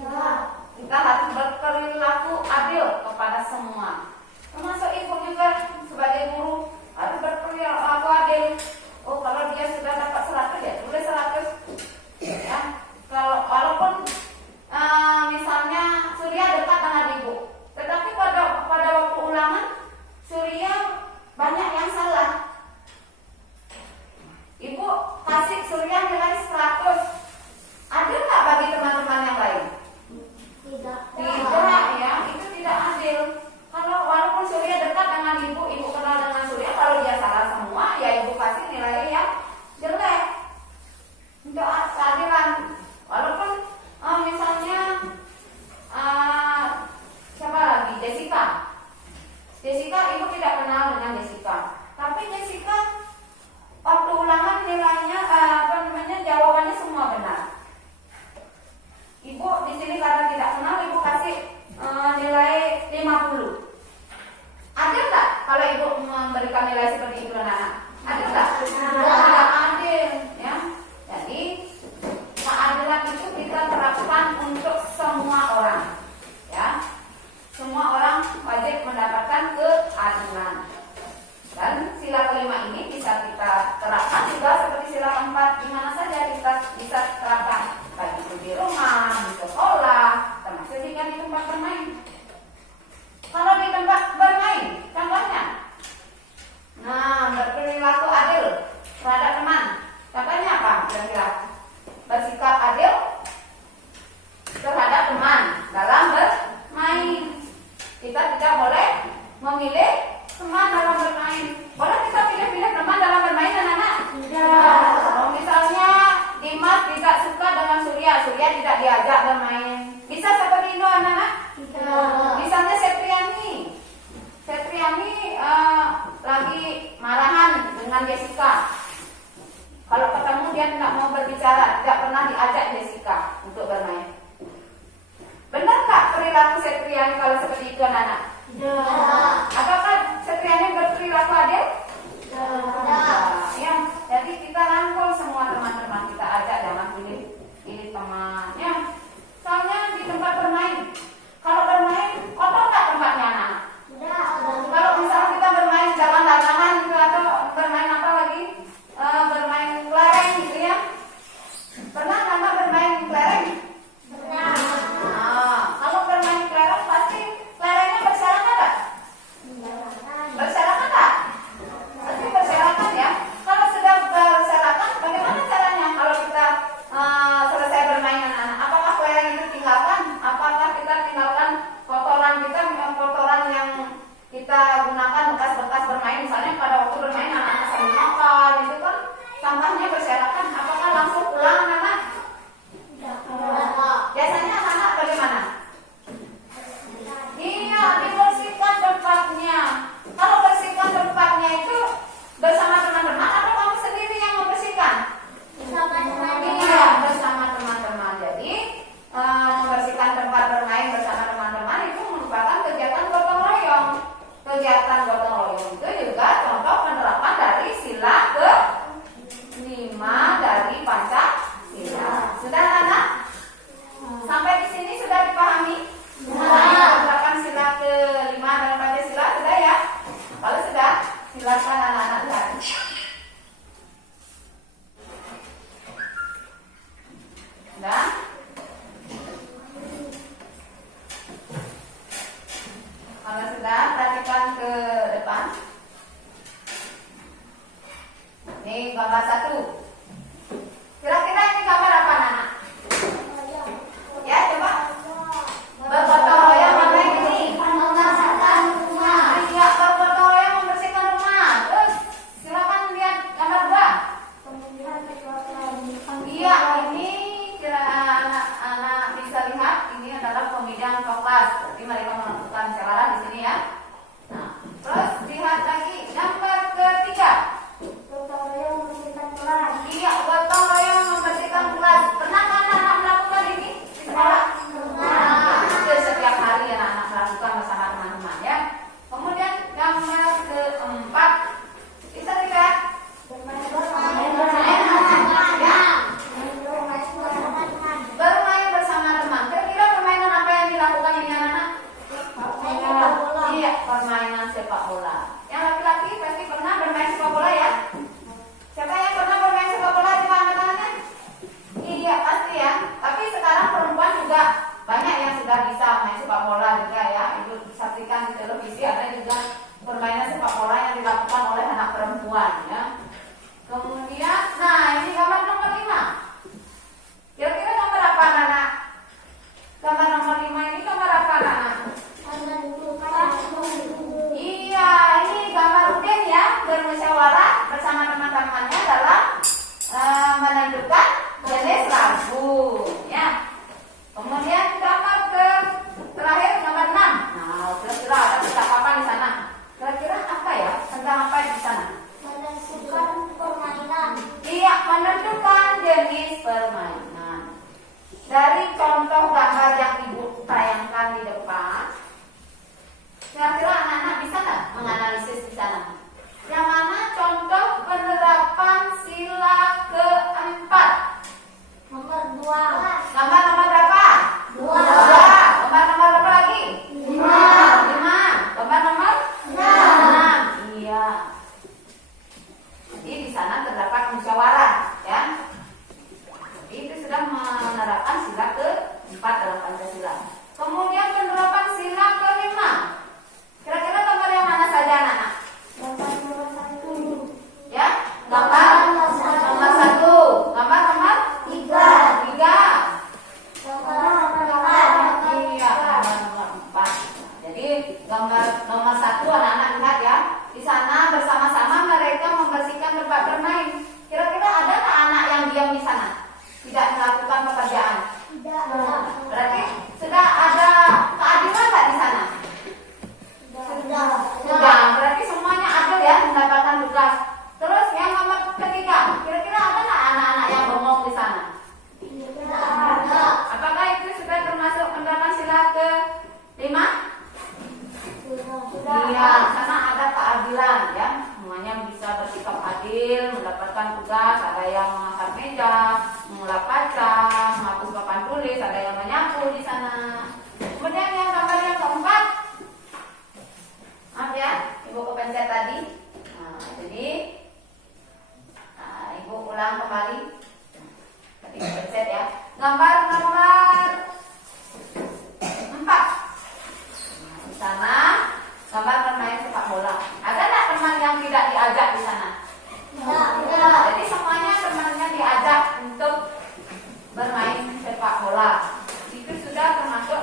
Ya. Kita harus berperilaku adil kepada semua. Termasuk ibu juga sebagai guru harus berperilaku adil. Oh, kalau dia sudah dapat 100 ya tulis 100. Ya, kalau walaupun misalnya Surya dekat dengan ibu, tetapi kalau Jessica. Jessica, ibu tidak kenal dengan Jessica. Tapi Jessica waktu ulangan nilainya jawabannya semua benar. Ibu di sini karena tidak kenal, ibu kasih nilai 50. Adil nggak kalau ibu memberikan nilai seperti itu anak-anak? Adil nggak? Tidak adil, ya. Jadi keadilan itu kita terapkan untuk semua orang, ya. Semua orang wajib mendapatkan keadilan. Dan sila kelima ini bisa kita terapkan juga seperti sila keempat, di mana saja kita bisa terapkan, baik itu di rumah, di sekolah, termasuk juga di tempat bermain. Kalau di tempat bermain, contohnya, berperilaku adil terhadap teman. Contohnya apa? Kira-kira bersikap adil terhadap teman dalam bermain. Kita tidak boleh memilih teman dalam bermain. Boleh kita pilih-pilih teman dalam bermain, anak-anak? Tidak. Kalau misalnya Dimas tidak suka dengan Surya, Surya tidak diajak bermain. Bisa seperti itu, anak-anak? Tidak. Misalnya Setriani lagi marahan dengan Jessica. Kalau ketemu dia tidak mau berbicara, tidak pernah diajak Jessica untuk bermain. Benar nggak perilaku Setriani kalau seperti itu, anak-anak? Tidak. Apakah Setriani berperilaku adil? Tidak. Ya, jadi kita rangkul semua teman-teman, kita ajak, jangan pilih temannya. Soalnya di tempat bermain, kalau bermain kotor nggak tempatnya, anak? Tidak. Kalau misalnya kita bermain jangan-jangan gitu, atau bermain apa lagi? Bermain kelereng gitu ya. Pernah anak bermain kelereng? Pernah. Nah, kalau bermain kelereng pasti kelerengnya berserakan nggak? Berserakan nggak? Pasti berserakan ya. Kalau sudah berserakan, bagaimana caranya kalau kita selesai bermain, anak-anak? Apakah kelereng itu tinggalkan? Apakah kita tinggalkan kotoran kita, kotoran yang kita gunakan bekas-bekas bermain? Misalnya pada waktu bermain anak-anak sambil makan, itu kan sampahnya berserakan. Apakah langsung pulang, anak-anak? Biasanya anak-anak bagaimana? Iya, dibersihkan tempatnya. Kalau bersihkan tempatnya itu bersama teman-teman atau kamu sendiri yang membersihkan? Iya, bersama teman-teman. Jadi membersihkan tempat bermain bersama teman-teman itu merupakan kegiatan gotong royong. Kegiatan gotong royong itu juga contoh penerapan dari sila ke-5 dari Pancasila. Sudah, anak? Sampai di sini sudah dipahami? Penerapan sila ke-5 dari Pancasila sudah ya? Kalau sudah, silakan anak-anak cari. Sudah? Kalau sudah, perhatikan ke depan. Ini gambar 1. Kira-kira ini gambar apa, anak? Ya, coba. Bergotong royong apa ini? Membersihkan rumah. Iya, bergotong royong membersihkan rumah. Terus, silakan lihat gambar 2. Iya, ini kira anak-anak bisa lihat, ini adalah pemilihan kelas. Berarti mereka melakukan celaran di sini ya. Nah, terus lihat lagi gambar 3. Gotong royong membersihkan kelas. Kira-kira anak-anak bisa nggak menganalisis di sana? Yang mana contoh penerapan sila keempat? Nomor 2. Gambar nomor berapa? 2. Gambar nomor berapa lagi? 5. Gambar nomor 6. Iya. Jadi di sana terdapat musyawarah, ya. Jadi itu sudah menerapkan sila keempat dalam Pancasila. Kemudian penerapan sila kelima. Kira-kira gambar yang mana saja anak-anak? Gambar nomor 1. Ya, gambar nomor 1. Gambar nomor 3. Gambar nomor 4. Iya, gambar nomor 4. Jadi gambar nomor 1 anak-anak lihat ya. Di sana bersama-sama mereka membersihkan tempat bermain. Kira-kira ada nggak anak yang diam di sana? Tidak melakukan pekerjaan. Tidak. Berarti sudah ada keadilan nggak di sana? Sudah. Berarti semuanya adil ya mendapatkan tugas. Terus yang nomor ketiga, kira-kira ada nggak anak-anak yang bengong di sana? Apakah itu sudah termasuk penerapan sila ke-5? Iya, karena ada keadilan ya, semuanya bisa bersikap adil, mendapatkan tugas. Ada yang mengangkat meja, mengelap kaca, menghapus papan tulis, ada yang menyapu di sana. Kemudian yang gambar yang keempat, maaf ya, ibu kepencet tadi. Nah, jadi ibu ulang kembali. Tadi kepencet ya. Gambar nomor 4. Di sana gambar bermain sepak bola. Ada nggak teman yang tidak diajak di sana? Jadi semuanya temannya diajak untuk bermain sepak bola. Itu sudah termasuk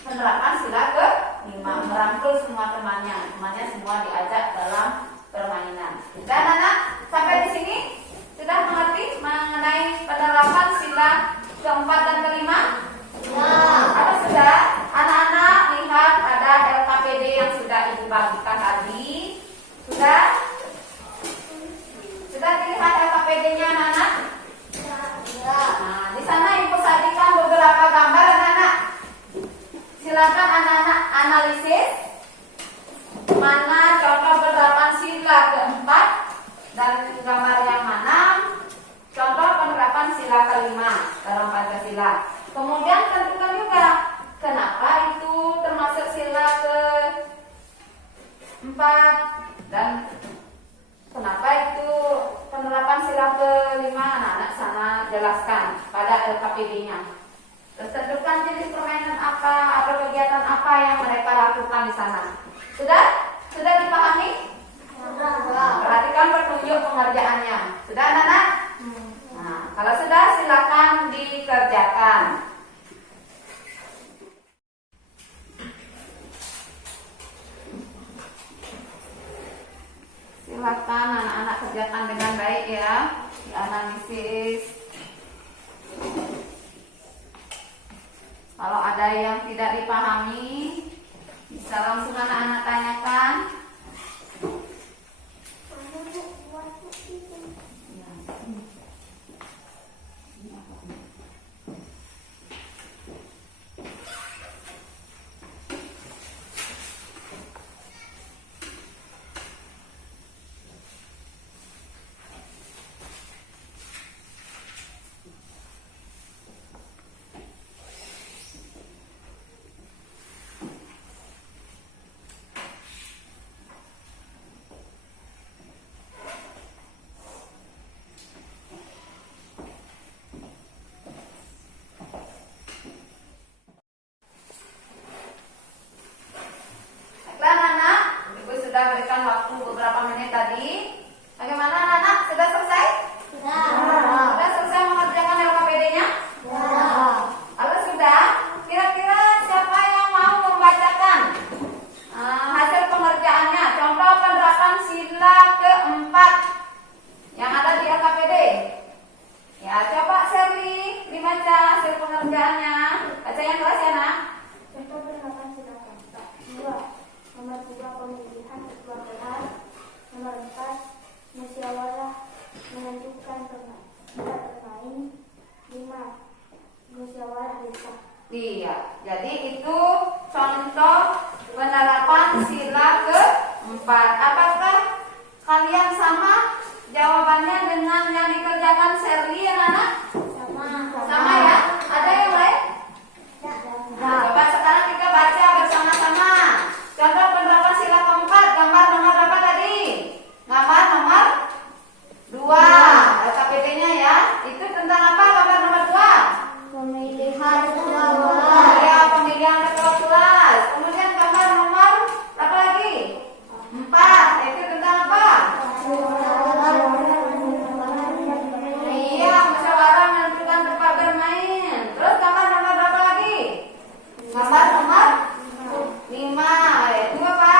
penerapan sila ke-5, merangkul semua temannya. Temannya semua diajak dalam permainan. Dan anak sampai di sini sudah mengerti mengenai penerapan sila keempat dan kelima? Apa sudah? Anak-anak lihat ada LKPD yang sudah ibu bagikan tadi. Sudah? Sudah dilihat LKPD-nya anak-anak? Nah, di sana ibu sajikan beberapa gambar anak-anak. Silakan anak-anak analisis mana contoh penerapan sila keempat dan gambar yang mana contoh penerapan sila kelima dalam Pancasila. Kemudian tentukan juga kenapa itu termasuk sila keempat dan kenapa itu penerapan sila kelima. Anak-anak sana jelaskan pada LKPD-nya. Terus tentukan jenis permainan apa atau kegiatan apa yang mereka lakukan di sana. Sudah? Sudah dipahami? Perhatikan petunjuk pengerjaannya. Sudah anak-anak? Nah, kalau sudah silakan dikerjakan. Silakan anak-anak kerjakan dengan baik ya. Dianalisis. Kalau ada yang tidak dipahami, bisa langsung anak-anak tanyakan. Iya, jadi itu contoh penerapan sila keempat. Apakah kalian sama jawabannya dengan yang dikerjakan Sherly anak-anak? Sama ya? Ada yang lain? Coba sekarang kita baca bersama-sama. Contoh penerapan sila keempat, gambar nomor berapa tadi? Gambar nomor 2. KPD-nya ya. Itu tentang apa gambar nomor 2? Pemilihan ketua kelas. Ya, pemilihan ketua kelas. Kemudian gambar nomor berapa lagi? 4. Itu tentang apa? Iya, musyawarah menentukan tempat bermain. Terus gambar nomor berapa lagi? Gambar nomor 5. Itu apa?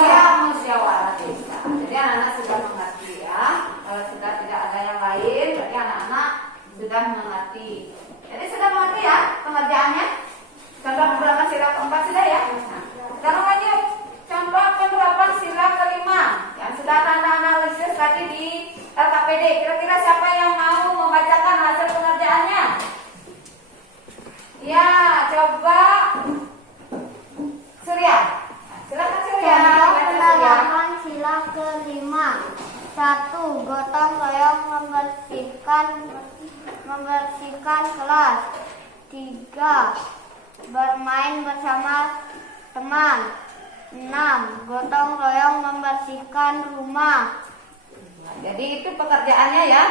Iya, musyawarah desa. Jadi anak-anak sudah mengerti ya. Kalau sudah tidak ada yang lain, berarti anak-anak sudah mengerti. Jadi sudah mengerti ya pengerjaannya? Contoh penerapan sila keempat sudah ya? Nah, sekarang lanjut. Contoh penerapan sila kelima yang sudah Anda analisis tadi di LKPD. Kira-kira siapa yang mau membacakan hasil pengerjaannya? Ya, coba Surya. Silakan Surya. Contoh Baca, Surya. penerapan sila kelima. 1. Gotong royong membersihkan kelas. 3. Bermain bersama teman. 6. Gotong royong membersihkan rumah. Jadi itu pekerjaannya ya.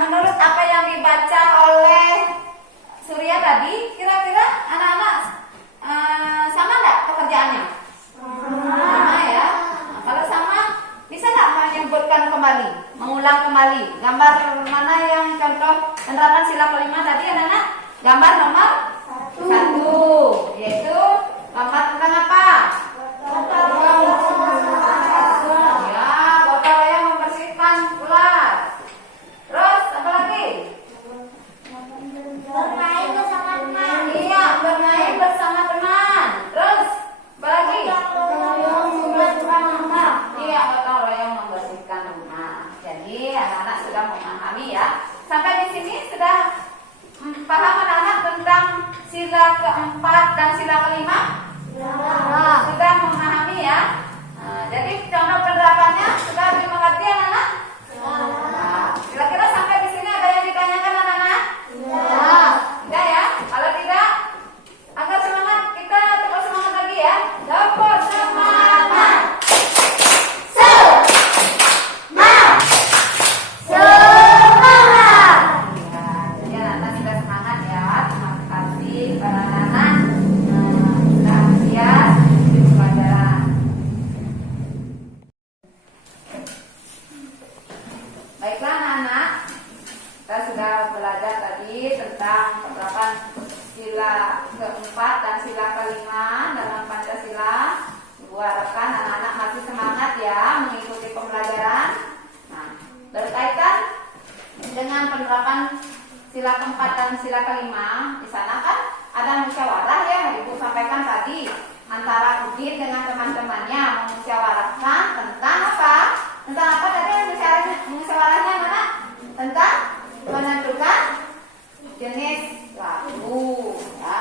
Menurut apa yang dibaca oleh Surya tadi, kira-kira anak-anak sama nggak pekerjaannya? Sama ya. Nah, kalau sama, bisa nggak menyebutkan kembali, mengulang kembali gambar mana yang contoh penerapan sila kelima tadi anak-anak? Gambar nomor 1, yaitu gambar tentang apa? Ya, gotong royong membersihkan kelas. Terus apa lagi? Bermain bersama teman. Iya, bermain bersama teman. Terus apa lagi? Iya, gotong royong membersihkan rumah. Jadi anak-anak sudah memahami ya. Sampai di sini sudah paham anak-anak tentang sila keempat dan sila kelima? Sudah memahami ya. Jadi contoh penerapannya sudah dimengerti anak-anak? Nah, kira-kira sampai di sini ada yang ditanyakan anak-anak? Tidak ya? Kalau tidak, agar semangat kita coba semangat lagi ya. Coba semangat. Ya, jadi anak-anak sudah semangat ya. Terima kasih para anak-anak sudah antusias di pelajaran. Baiklah anak-anak, kita sudah belajar tadi tentang penerapan sila keempat dan sila kelima dalam Pancasila. Ibu harapkan anak-anak masih semangat ya mengikuti pembelajaran. Nah, berkaitan dengan penerapan sila keempat dan sila kelima, di sana kan ada musyawarah ya, Ibu sampaikan tadi antara Udin dengan teman-temannya memusyawarahkan tentang apa? Tentang apa tadi musyawarahnya mana? Tentang menentukan jenis lagu ya.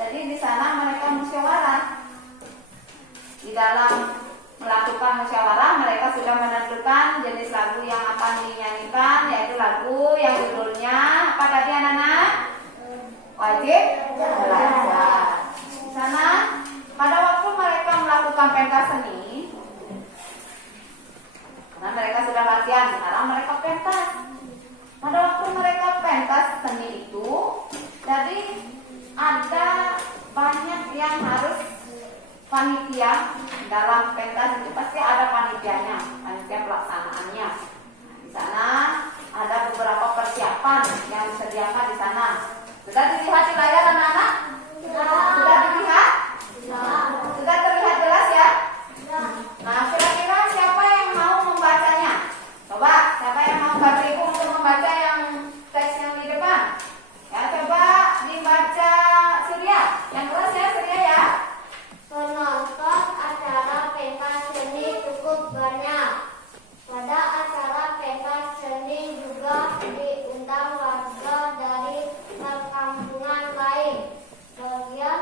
Jadi di sana mereka musyawarah. Di dalam melakukan musyawarah mereka sudah menentukan jenis lagu yang akan dinyanyikan, yaitu lagu yang judulnya apa tadi anak-anak? Wajib belajar. Di sana pada waktu mereka melakukan pentas seni, karena mereka sudah latihan, sekarang mereka pentas. Pada waktu mereka pentas seni itu, jadi ada banyak yang harus panitia dalam pentas itu, pasti ada panitianya, panitia pelaksanaannya. Di sana ada beberapa persiapan yang disediakan di sana. Sudah dilihat di layar anak-anak? Sudah dilihat? Sudah terlihat jelas ya? Nah, kira-kira siapa yang mau membacanya? Coba, siapa yang mau bantu Ibu untuk membaca yang teks yang di depan? Ya, coba dibaca Surya. Yang kelas ya, Surya ya. Penonton acara pentas seni cukup banyak. Pada acara pentas seni juga diundang warga dari perkampungan lain. Bagian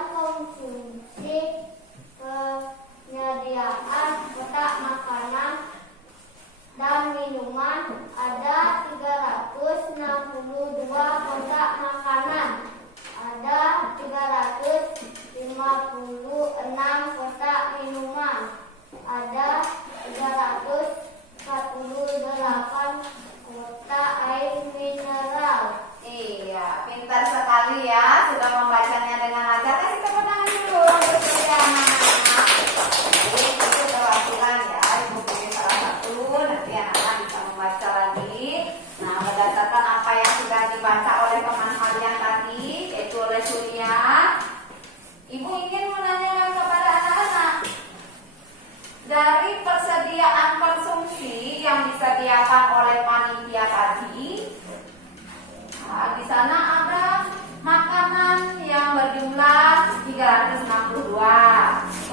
sana ada makanan yang berjumlah 362.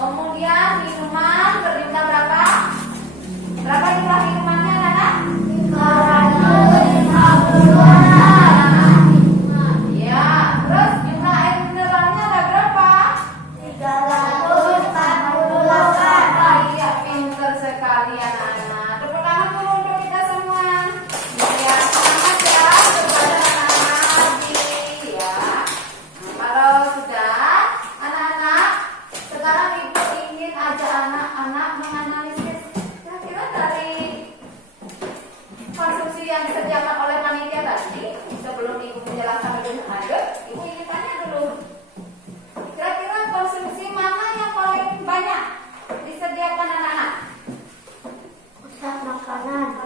Kemudian minuman berjumlah berapa? Berapa jumlah minumannya, Nana? 352. Ya, terus jumlah air mineralnya ada berapa? 348. Iya, pinter sekali anak-anak. Tepuk tangan dulu untuk kita semua. Ya, semangat ya kepada anak-anak di ya. Kalau sudah, anak-anak, sekarang ibu ingin ajak anak-anak menganalisis kira-kira dari konsumsi yang disediakan oleh panitia tadi. Sebelum ibu menjelaskan lebih lanjut, ibu ingin tanya dulu. Kira-kira konsumsi mana yang paling banyak disediakan anak-anak? Pusat makanan.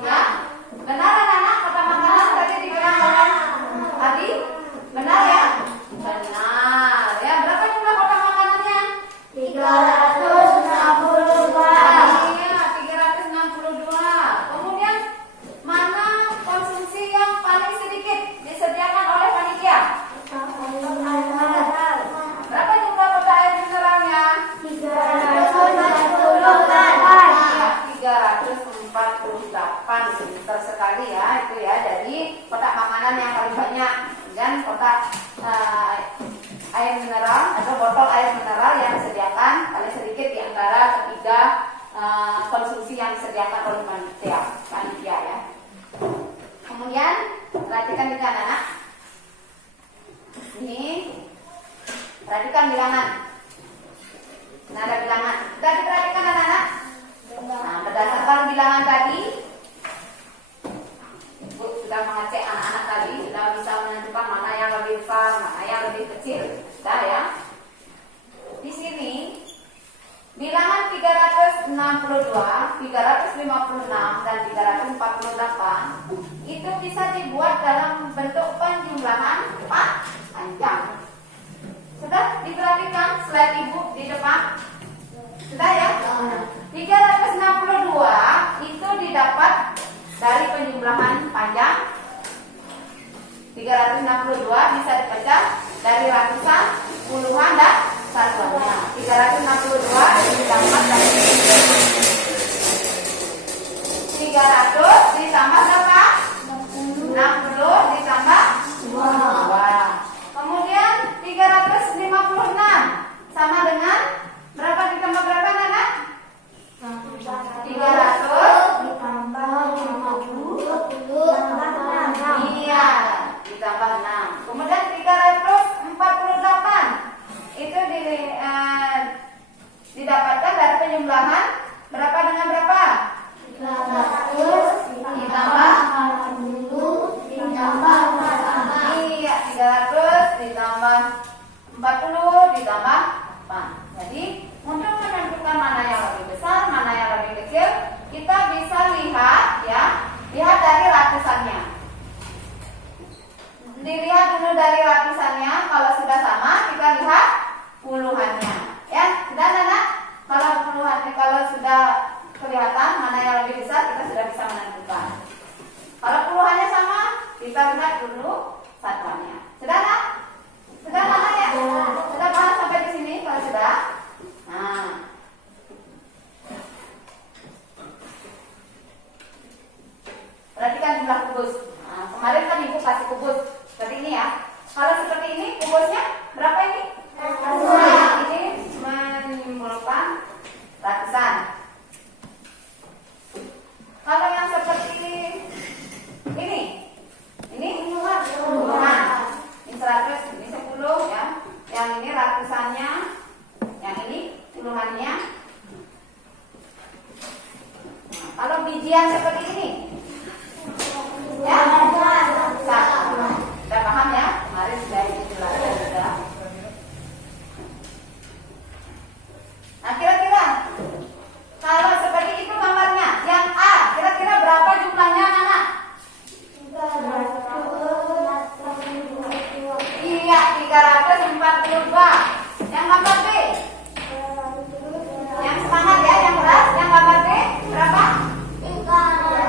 Ya, benar anak-anak kata makanan tadi dibilang oleh tadi? Benar ya? Benar. Ya, berapa jumlah kotak makanannya? 362. Iya, 362. Kemudian mana konsumsi yang paling sedikit disediakan oleh panitia? Berapa jumlah kotak air mineralnya? 348. Pintar sekali ya itu ya. Jadi kotak makanan yang paling banyak dan kotak air mineral atau botol air mineral yang disediakan paling sedikit di antara ketiga konsumsi yang disediakan oleh panitia ya. Kemudian perhatikan juga anak-anak. Ini perhatikan bilangan. Nah, ada bilangan. Sudah diperhatikan anak-anak? Nah, berdasarkan bilangan tadi, Ibu sudah mengecek anak-anak tadi, sudah bisa menentukan mana yang lebih besar, mana yang lebih kecil. Sudah ya. Di sini bilangan 362, 356 dan 348 itu bisa dibuat dalam bentuk penjumlahan panjang. Sudah diperhatikan slide ibu di depan? Sudah ya? 362 itu didapat dari penjumlahan panjang. 362 bisa dipecah dari ratusan, puluhan, dan satuannya. 362 didapat dari 300 ditambah berapa? 60 ditambah 2. Kemudian 356 sama dengan berapa ditambah berapa, Nana? 300 ditambah 50 tambah 6. Iya, ditambah 6. Kemudian 348 itu didapatkan dari penjumlahan berapa dengan berapa? 300 ditambah 40 ditambah 4. Iya, 300 ditambah 40 ditambah 4. Jadi untuk menentukan mana yang lebih besar, mana yang lebih kecil, kita bisa lihat ya, lihat dari ratusannya. Dilihat dulu dari ratusannya, kalau sudah sama kita lihat puluhannya. Ya, sudah Nana? Kalau puluhannya, kalau sudah kelihatan mana yang lebih besar, kita sudah bisa menentukan. Kalau puluhannya sama, kita lihat dulu satuannya. Sudah Nana? Sudah Nana ya? Sudah paham sampai di sini? Kalau sudah? Nah, perhatikan jumlah kubus. Nah, kemarin kan ibu kasih kubus seperti ini ya. Kalau seperti ini kubusnya berapa ini? Ratusan. Ini menyimpulkan ratusan. Kalau yang seperti ini puluhan. Ini 100, ini 10 ya. Yang ini ratusannya, yang ini puluhannya. Nah, kalau bijian seperti ini, ya, sudah paham ya? Kemarin sudah dijelaskan sudah. Nah, kira-kira kalau seperti itu gambarnya, yang A, kira-kira berapa jumlahnya, anak-anak? 342. Iya, 342. Yang gambar B? Yang semangat ya, yang keras. Yang gambar B berapa? 300.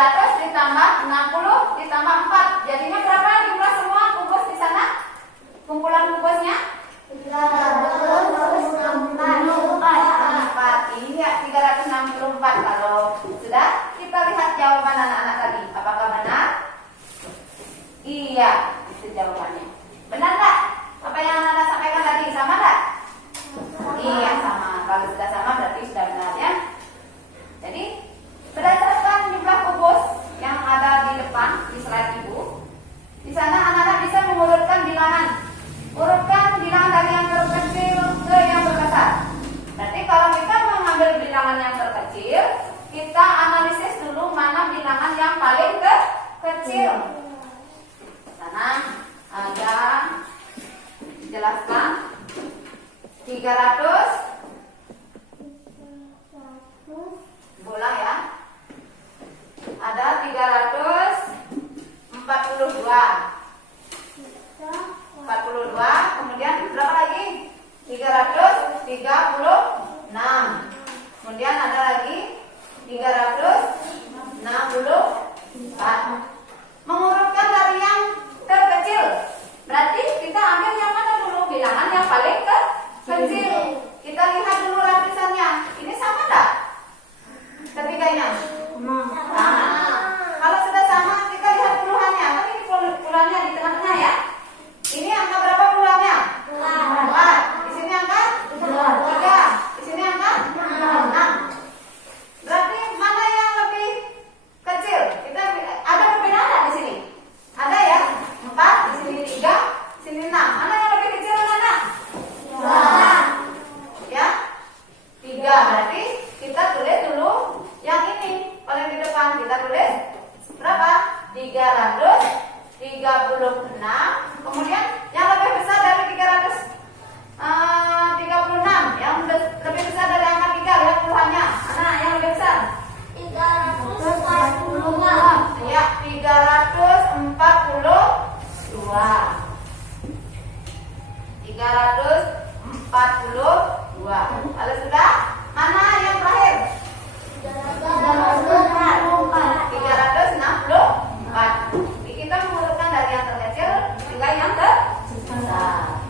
300 ditambah 60 ditambah 4. Jadinya berapa jumlah semua kubus di sana? Kumpulan kubusnya? 4. Iya, 364. Kalau sudah, kita lihat jawaban anak-anak tadi. Apakah benar? Iya, itu jawabannya. Benar tak? Apa yang anak-anak sampaikan tadi? Sama tak? Iya, sama. Kalau sudah sama berarti sudah benar ya. Jadi, berdasarkan jumlah kubus yang ada di depan di slide ibu, di sana anak-anak bisa mengurutkan bilangan. Urutkan bilangan dari yang terkecil ke yang terbesar. Berarti kalau kita mengambil bilangan yang terkecil, kita analisis dulu mana bilangan yang paling kecil. Sana ada dijelaskan 300. Bola ya. Ada 342. 42, kemudian berapa lagi? 336. Kemudian ada lagi 364. Mengurutkan dari yang terkecil. Berarti kita ambil yang mana dulu? Bilangan yang paling kecil. Kita lihat dulu lapisannya. Ini sama enggak? Ketiganya? Sama. Kalau sudah sama, kita lihat puluhannya. Kan ini puluhannya di tengah-tengah ya. Ini angka berapa puluhannya? 4. Di sini angka 3. Di sini angka 6. Berarti mana yang lebih kecil? Kita ada perbedaan nggak di sini? Ada ya? 4, di sini 3, di sini 6. Mana yang lebih kecil mana? Ya? 3. Berarti kita tulis dulu yang ini paling di depan. Kita tulis berapa? 336. Kemudian yang lebih besar dari 336, yang lebih besar dari angka 3, lihat puluhannya. Mana yang lebih besar? 342. Ya, 342. 342. Kalau sudah, mana yang terakhir? 364. Jadi kita mengurutkan dari yang terkecil hingga yang terbesar.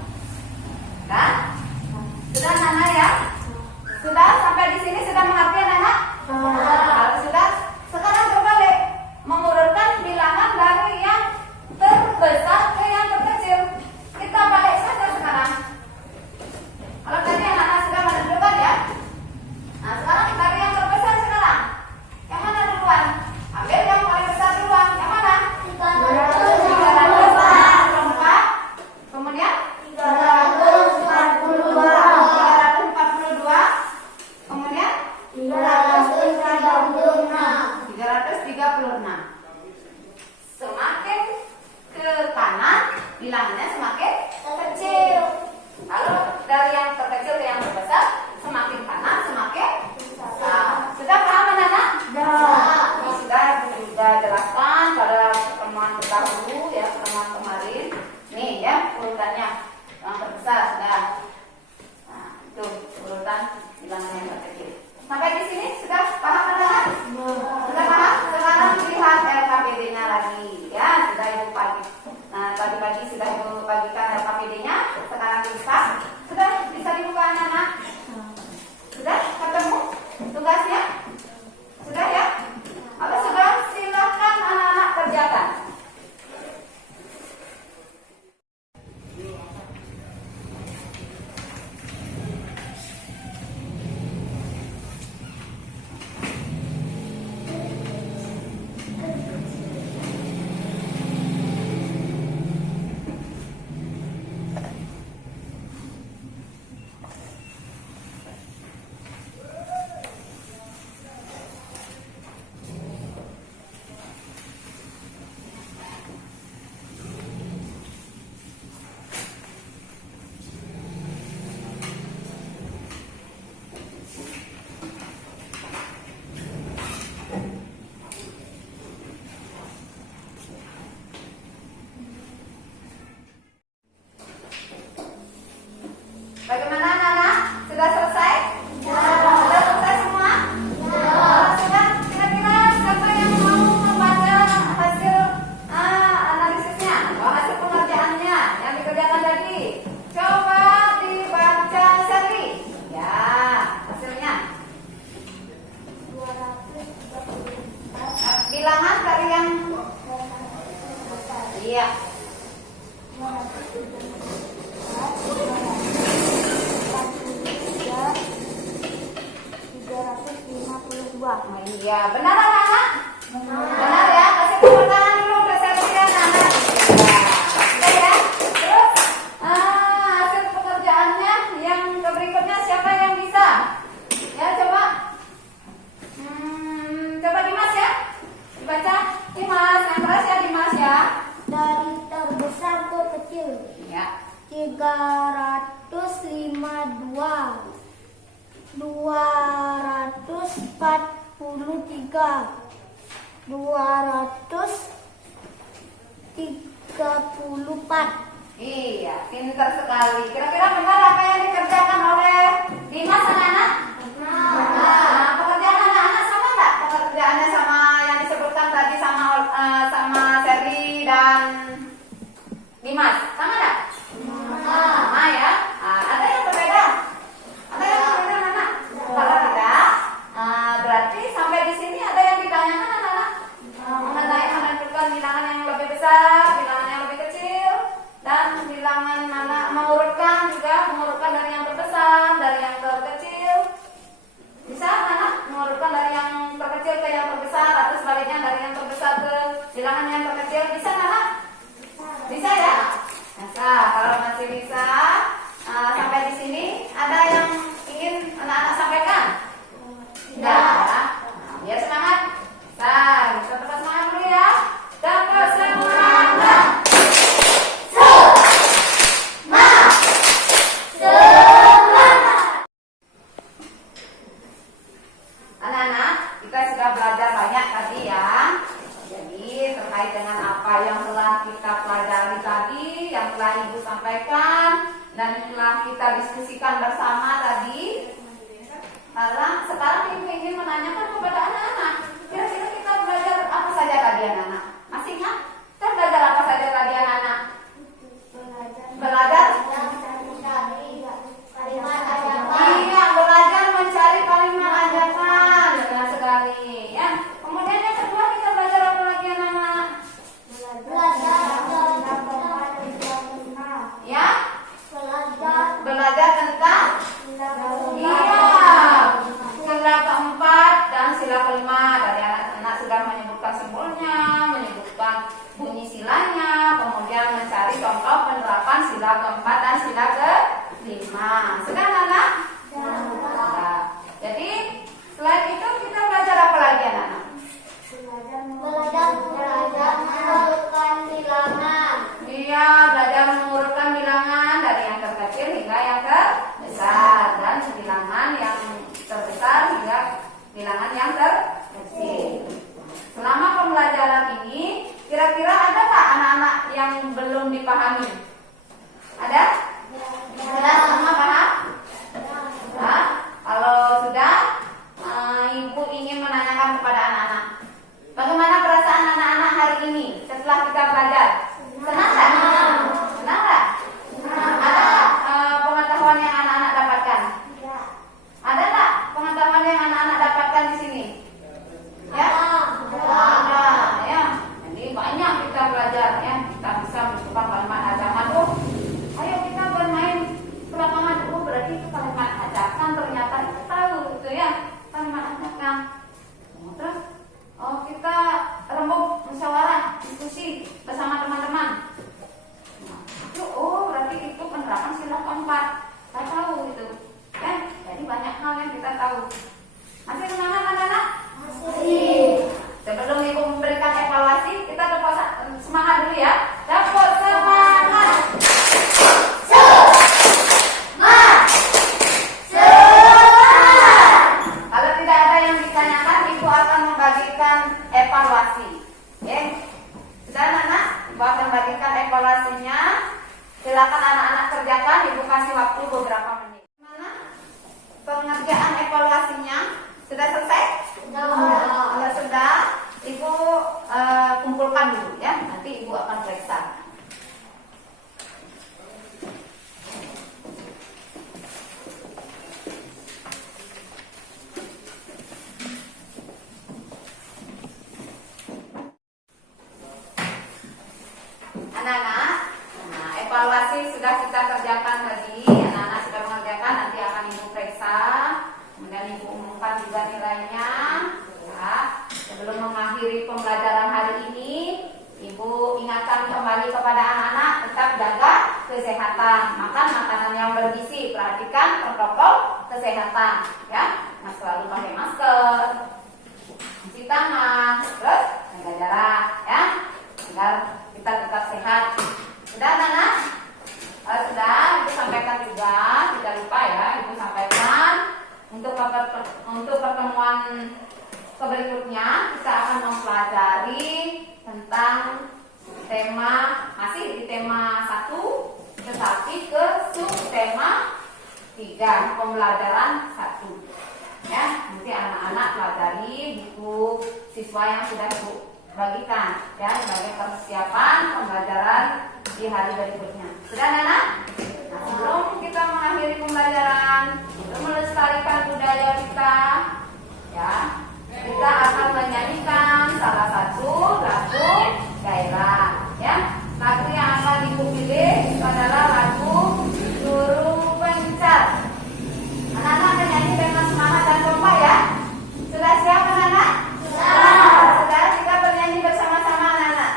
Kan? Sudah Nana ya? Sudah sampai di sini sudah mengerti anak-anak? Kalau sudah, sekarang berbalik mengurutkan bilangan dari yang terbesar ke yang terkecil. Kita balik saja sekarang. Kalau tadi anak-anak sudah menentukan ya. Nah sekarang dari yang terbesar sekarang. Yang mana duluan? Ambil yang paling besar duluan. Yang mana? 344. Kemudian 342. Kemudian 336. Semakin ke kanan bilangannya semakin kecil. Kalau dari yang terkecil ke yang terbesar, semakin kanan semakin besar. Sudah paham anak-anak? Sudah jelaskan pada pertemuan terdahulu ya, pertemuan kemarin. Nih ya urutannya yang terbesar sudah. Nah itu urutan bilangan yang terkecil. Sampai di sini sudah paham anak-anak? Sudah paham? Sekarang lihat Iya. 352. Oh, iya, benar anak-anak? Benar ya, kasih tepuk tangan dulu untuk saya anak-anak. Iya. Ya. Terus hasil pekerjaannya yang berikutnya siapa yang bisa? Ya coba. Coba Dimas ya. Baca Dimas, yang keras ya Dimas ya. Dari terbesar ke kecil. Ya. 352, 243, 234. Iya, pintar sekali. Kira-kira benar apa yang dikerjakan oleh Dimas anak-anak? Nah, pekerjaan anak-anak sama nggak? Pekerjaannya sama yang disebutkan tadi sama Seri dan Dimas, sama nggak? Sama ya. Ada yang berbeda? Ada yang berbeda anak? Kalau tidak, berarti sampai di sini ada yang ditanyakan anak-anak mengenai menentukan bilangan yang lebih besar, bilangan yang lebih kecil, dan bilangan mana mengurutkan dari yang terbesar, dari yang terkecil. Bisa anak mengurutkan dari yang terkecil ke yang terbesar atau sebaliknya dari yang terbesar ke bilangan yang terkecil. Bisa anak? Bisa ya? Bisa. Kalau masih bisa, sampai di sini ada yang ingin anak-anak sampaikan? Tidak. Biar semangat. Kita tetap semangat dulu ya. Dapat semangat. Anak-anak, kita sudah belajar banyak tadi ya. Jadi terkait dengan apa yang telah kita pelajari tadi, yang telah Ibu sampaikan dan telah kita diskusikan bersama tadi. Sekarang Ibu ingin menanyakan kepada anak-anak, kira-kira kita belajar apa saja tadi anak-anak? Masih ingat? Kita belajar apa saja tadi anak-anak? Belajar? Iya, belajar mencari kalimat ajakan. Benar sekali. Ya. Kemudian yang kedua kita belajar apa lagi anak-anak? Ya? Belajar tentang sila keempat dan sila kelima. Dari anak-anak sudah menyebutkan simbolnya, menyebutkan bunyi silanya, kemudian mencari contoh penerapan sila keempat dan sila kelima. Sudah anak-anak? Nah, jadi selain itu kita belajar apa lagi anak-anak? Belajar mengurutkan bilangan. Iya, belajar mengurutkan bilangan dari yang terkecil hingga yang terbesar, dan bilangan yang terbesar hingga bilangan yang terkecil. Selama pembelajaran ini, kira-kira ada nggak anak-anak yang belum dipahami? Ada? Sudah semua paham? Nah, kalau sudah, Ibu ingin menanyakan kepada anak-anak, bagaimana perasaan anak-anak hari ini setelah kita belajar? Senang nggak? Senang nggak? Ada pengetahuan yang anak-anak dapatkan? Ada nggak pengetahuan yang anak-anak dapatkan di sini? Ya? Ada, ya. Jadi banyak kita belajar, ya. Kita bisa mencoba kalimat ajakan. Ayo kita bermain ke lapangan dulu. Berarti itu kalimat ajakan. Ternyata kita tahu, gitu ya. Kalimat ajakan. Terus, kita rembuk musyawarah, diskusi bersama teman-teman. Berarti itu penerapan sila keempat. Saya tahu itu. Ya, jadi banyak hal yang kita tahu. Masih semangat anak-anak? Masih. Sebelum Ibu memberikan evaluasi, kita tepuk semangat dulu ya. Tepuk semangat. Kalau tidak ada yang ditanyakan, Ibu akan membagikan evaluasi. Oke? Sudah anak-anak? Ibu akan bagikan evaluasinya. Silakan anak-anak kerjakan. Ibu kasih waktu beberapa menit. Mana pengerjaan evaluasinya? Sudah selesai? Kalau sudah, Ibu kumpulkan dulu ya. Nanti Ibu akan periksa. Anak-anak, nah, evaluasi sudah kita kerjakan tadi. Anak-anak sudah mengerjakan, nanti akan Ibu periksa. Kemudian Ibu umumkan juga nilainya. Ya. Sebelum mengakhiri pembelajaran hari ini, Ibu ingatkan kembali kepada anak-anak tetap jaga kesehatan, makan makanan yang bergizi, perhatikan protokol kesehatan, ya. Nah, selalu pakai masker, cuci tangan, terus jaga jarak, ya, agar kita tetap sehat. Sudah, anak-anak? Kalau sudah, Ibu sampaikan juga, tidak lupa ya, Ibu sampaikan untuk pertemuan berikutnya kita akan mempelajari tentang tema, masih di tema 1, tetapi ke subtema 3, pembelajaran 1. Ya, nanti anak-anak pelajari buku siswa yang sudah Ibu bagikan, ya, sebagai persiapan pembelajaran di hari berikutnya. Sudah, anak-anak? Nah, sebelum kita mengakhiri pembelajaran, untuk melestarikan budaya kita, ya, kita akan menyanyikan salah satu lagu daerah, ya. Lagu yang akan Ibu pilih adalah lagu Guru Pencar. Anak-anak menyanyi dengan semangat dan kompak, ya. Sudah siap, anak-anak? Sudah. Sudah, kita bernyanyi bersama-sama, anak-anak.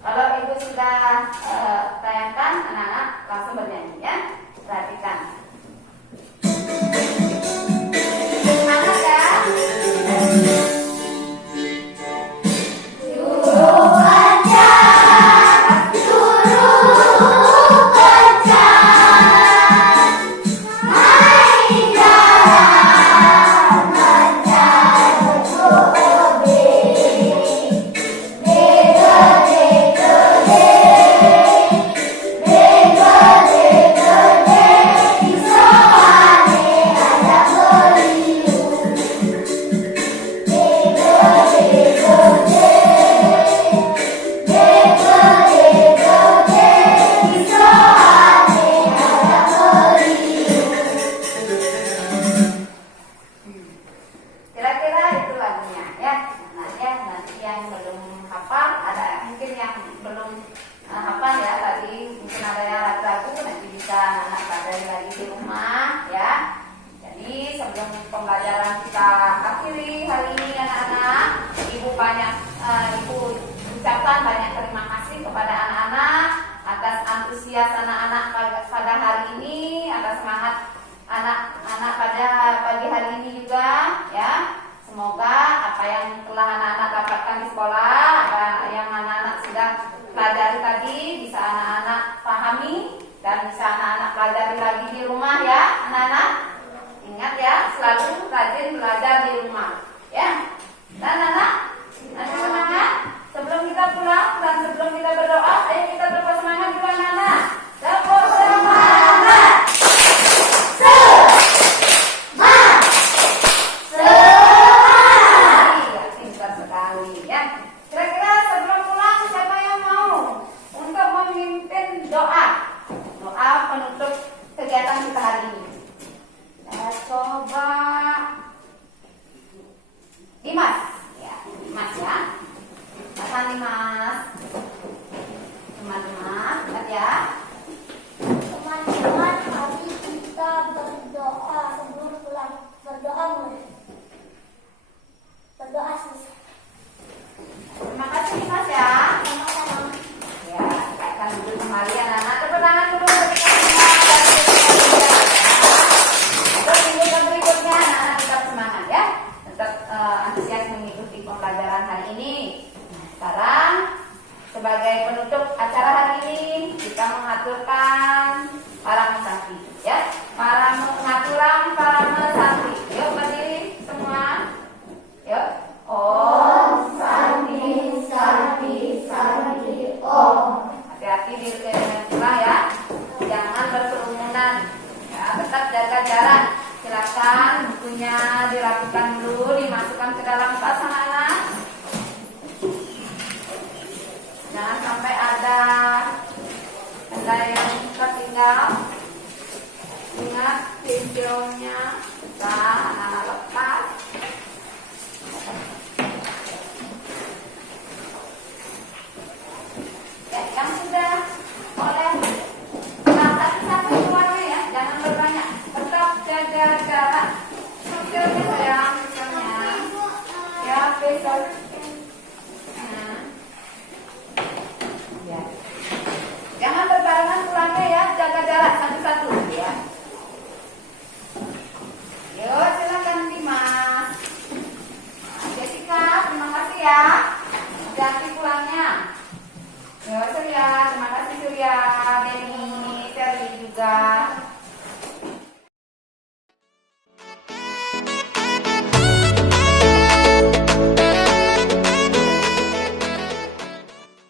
Kalau Ibu sudah tayangkan, anak-anak langsung bernyanyi, ya. Perhatikan. Semangat, ya. Ibu ucapkan banyak terima kasih kepada anak-anak atas antusias anak-anak pada hari ini, atas semangat anak-anak pada pagi hari ini juga, ya. Semoga apa yang telah anak-anak dapatkan di sekolah, apa yang anak-anak sudah pelajari tadi bisa anak-anak pahami dan bisa anak-anak pelajari lagi di rumah, ya, anak-anak. Ingat, ya, selalu rajin belajar di rumah, ya. Dan anak-anak, nanti semangat. Sebelum kita pulang dan sebelum kita berdoa, ayo kita tepuk semangat dulu, anak-anak. Tepuk semangat. Semangat. Semangat. Iya, pintar sekali, ya. Kira-kira sebelum pulang siapa yang mau untuk memimpin doa penutup kegiatan kita hari ini? Coba Dimas, ya, Dimas, ya. Mas Dimas, teman-teman, lihat, ya. Teman-teman, mari kita berdoa sebelum pulang. Berdoa mulai. Berdoa selesai. Terima kasih, Dimas, ya. Sama-sama. Ya, kita akan duduk kembali, anak-anak. Tepuk tangan dulu untuk kita semua dari kita. Terus minggu berikutnya anak-anak tetap semangat, ya. Tetap antusias mengikuti pembelajaran hari ini. Nah, sekarang sebagai penutup acara hari ini kita mengaturkan para mesantri, ya. Para mengaturan para mesantri. Yuk berdiri semua. Yuk. Om Santi Santi Santi Om. Hati-hati di sebelah, ya. Jangan berkerumunan. Ya, tetap jaga jarak. Silakan bukunya dirapikan dulu, dimasukkan ke dalam tas, anak-anak. Jangan sampai ada yang tertinggal. Ingat pinjolnya, anak-anak lepas. Hati-hati pulangnya. Ya, Surya. Terima kasih, Surya.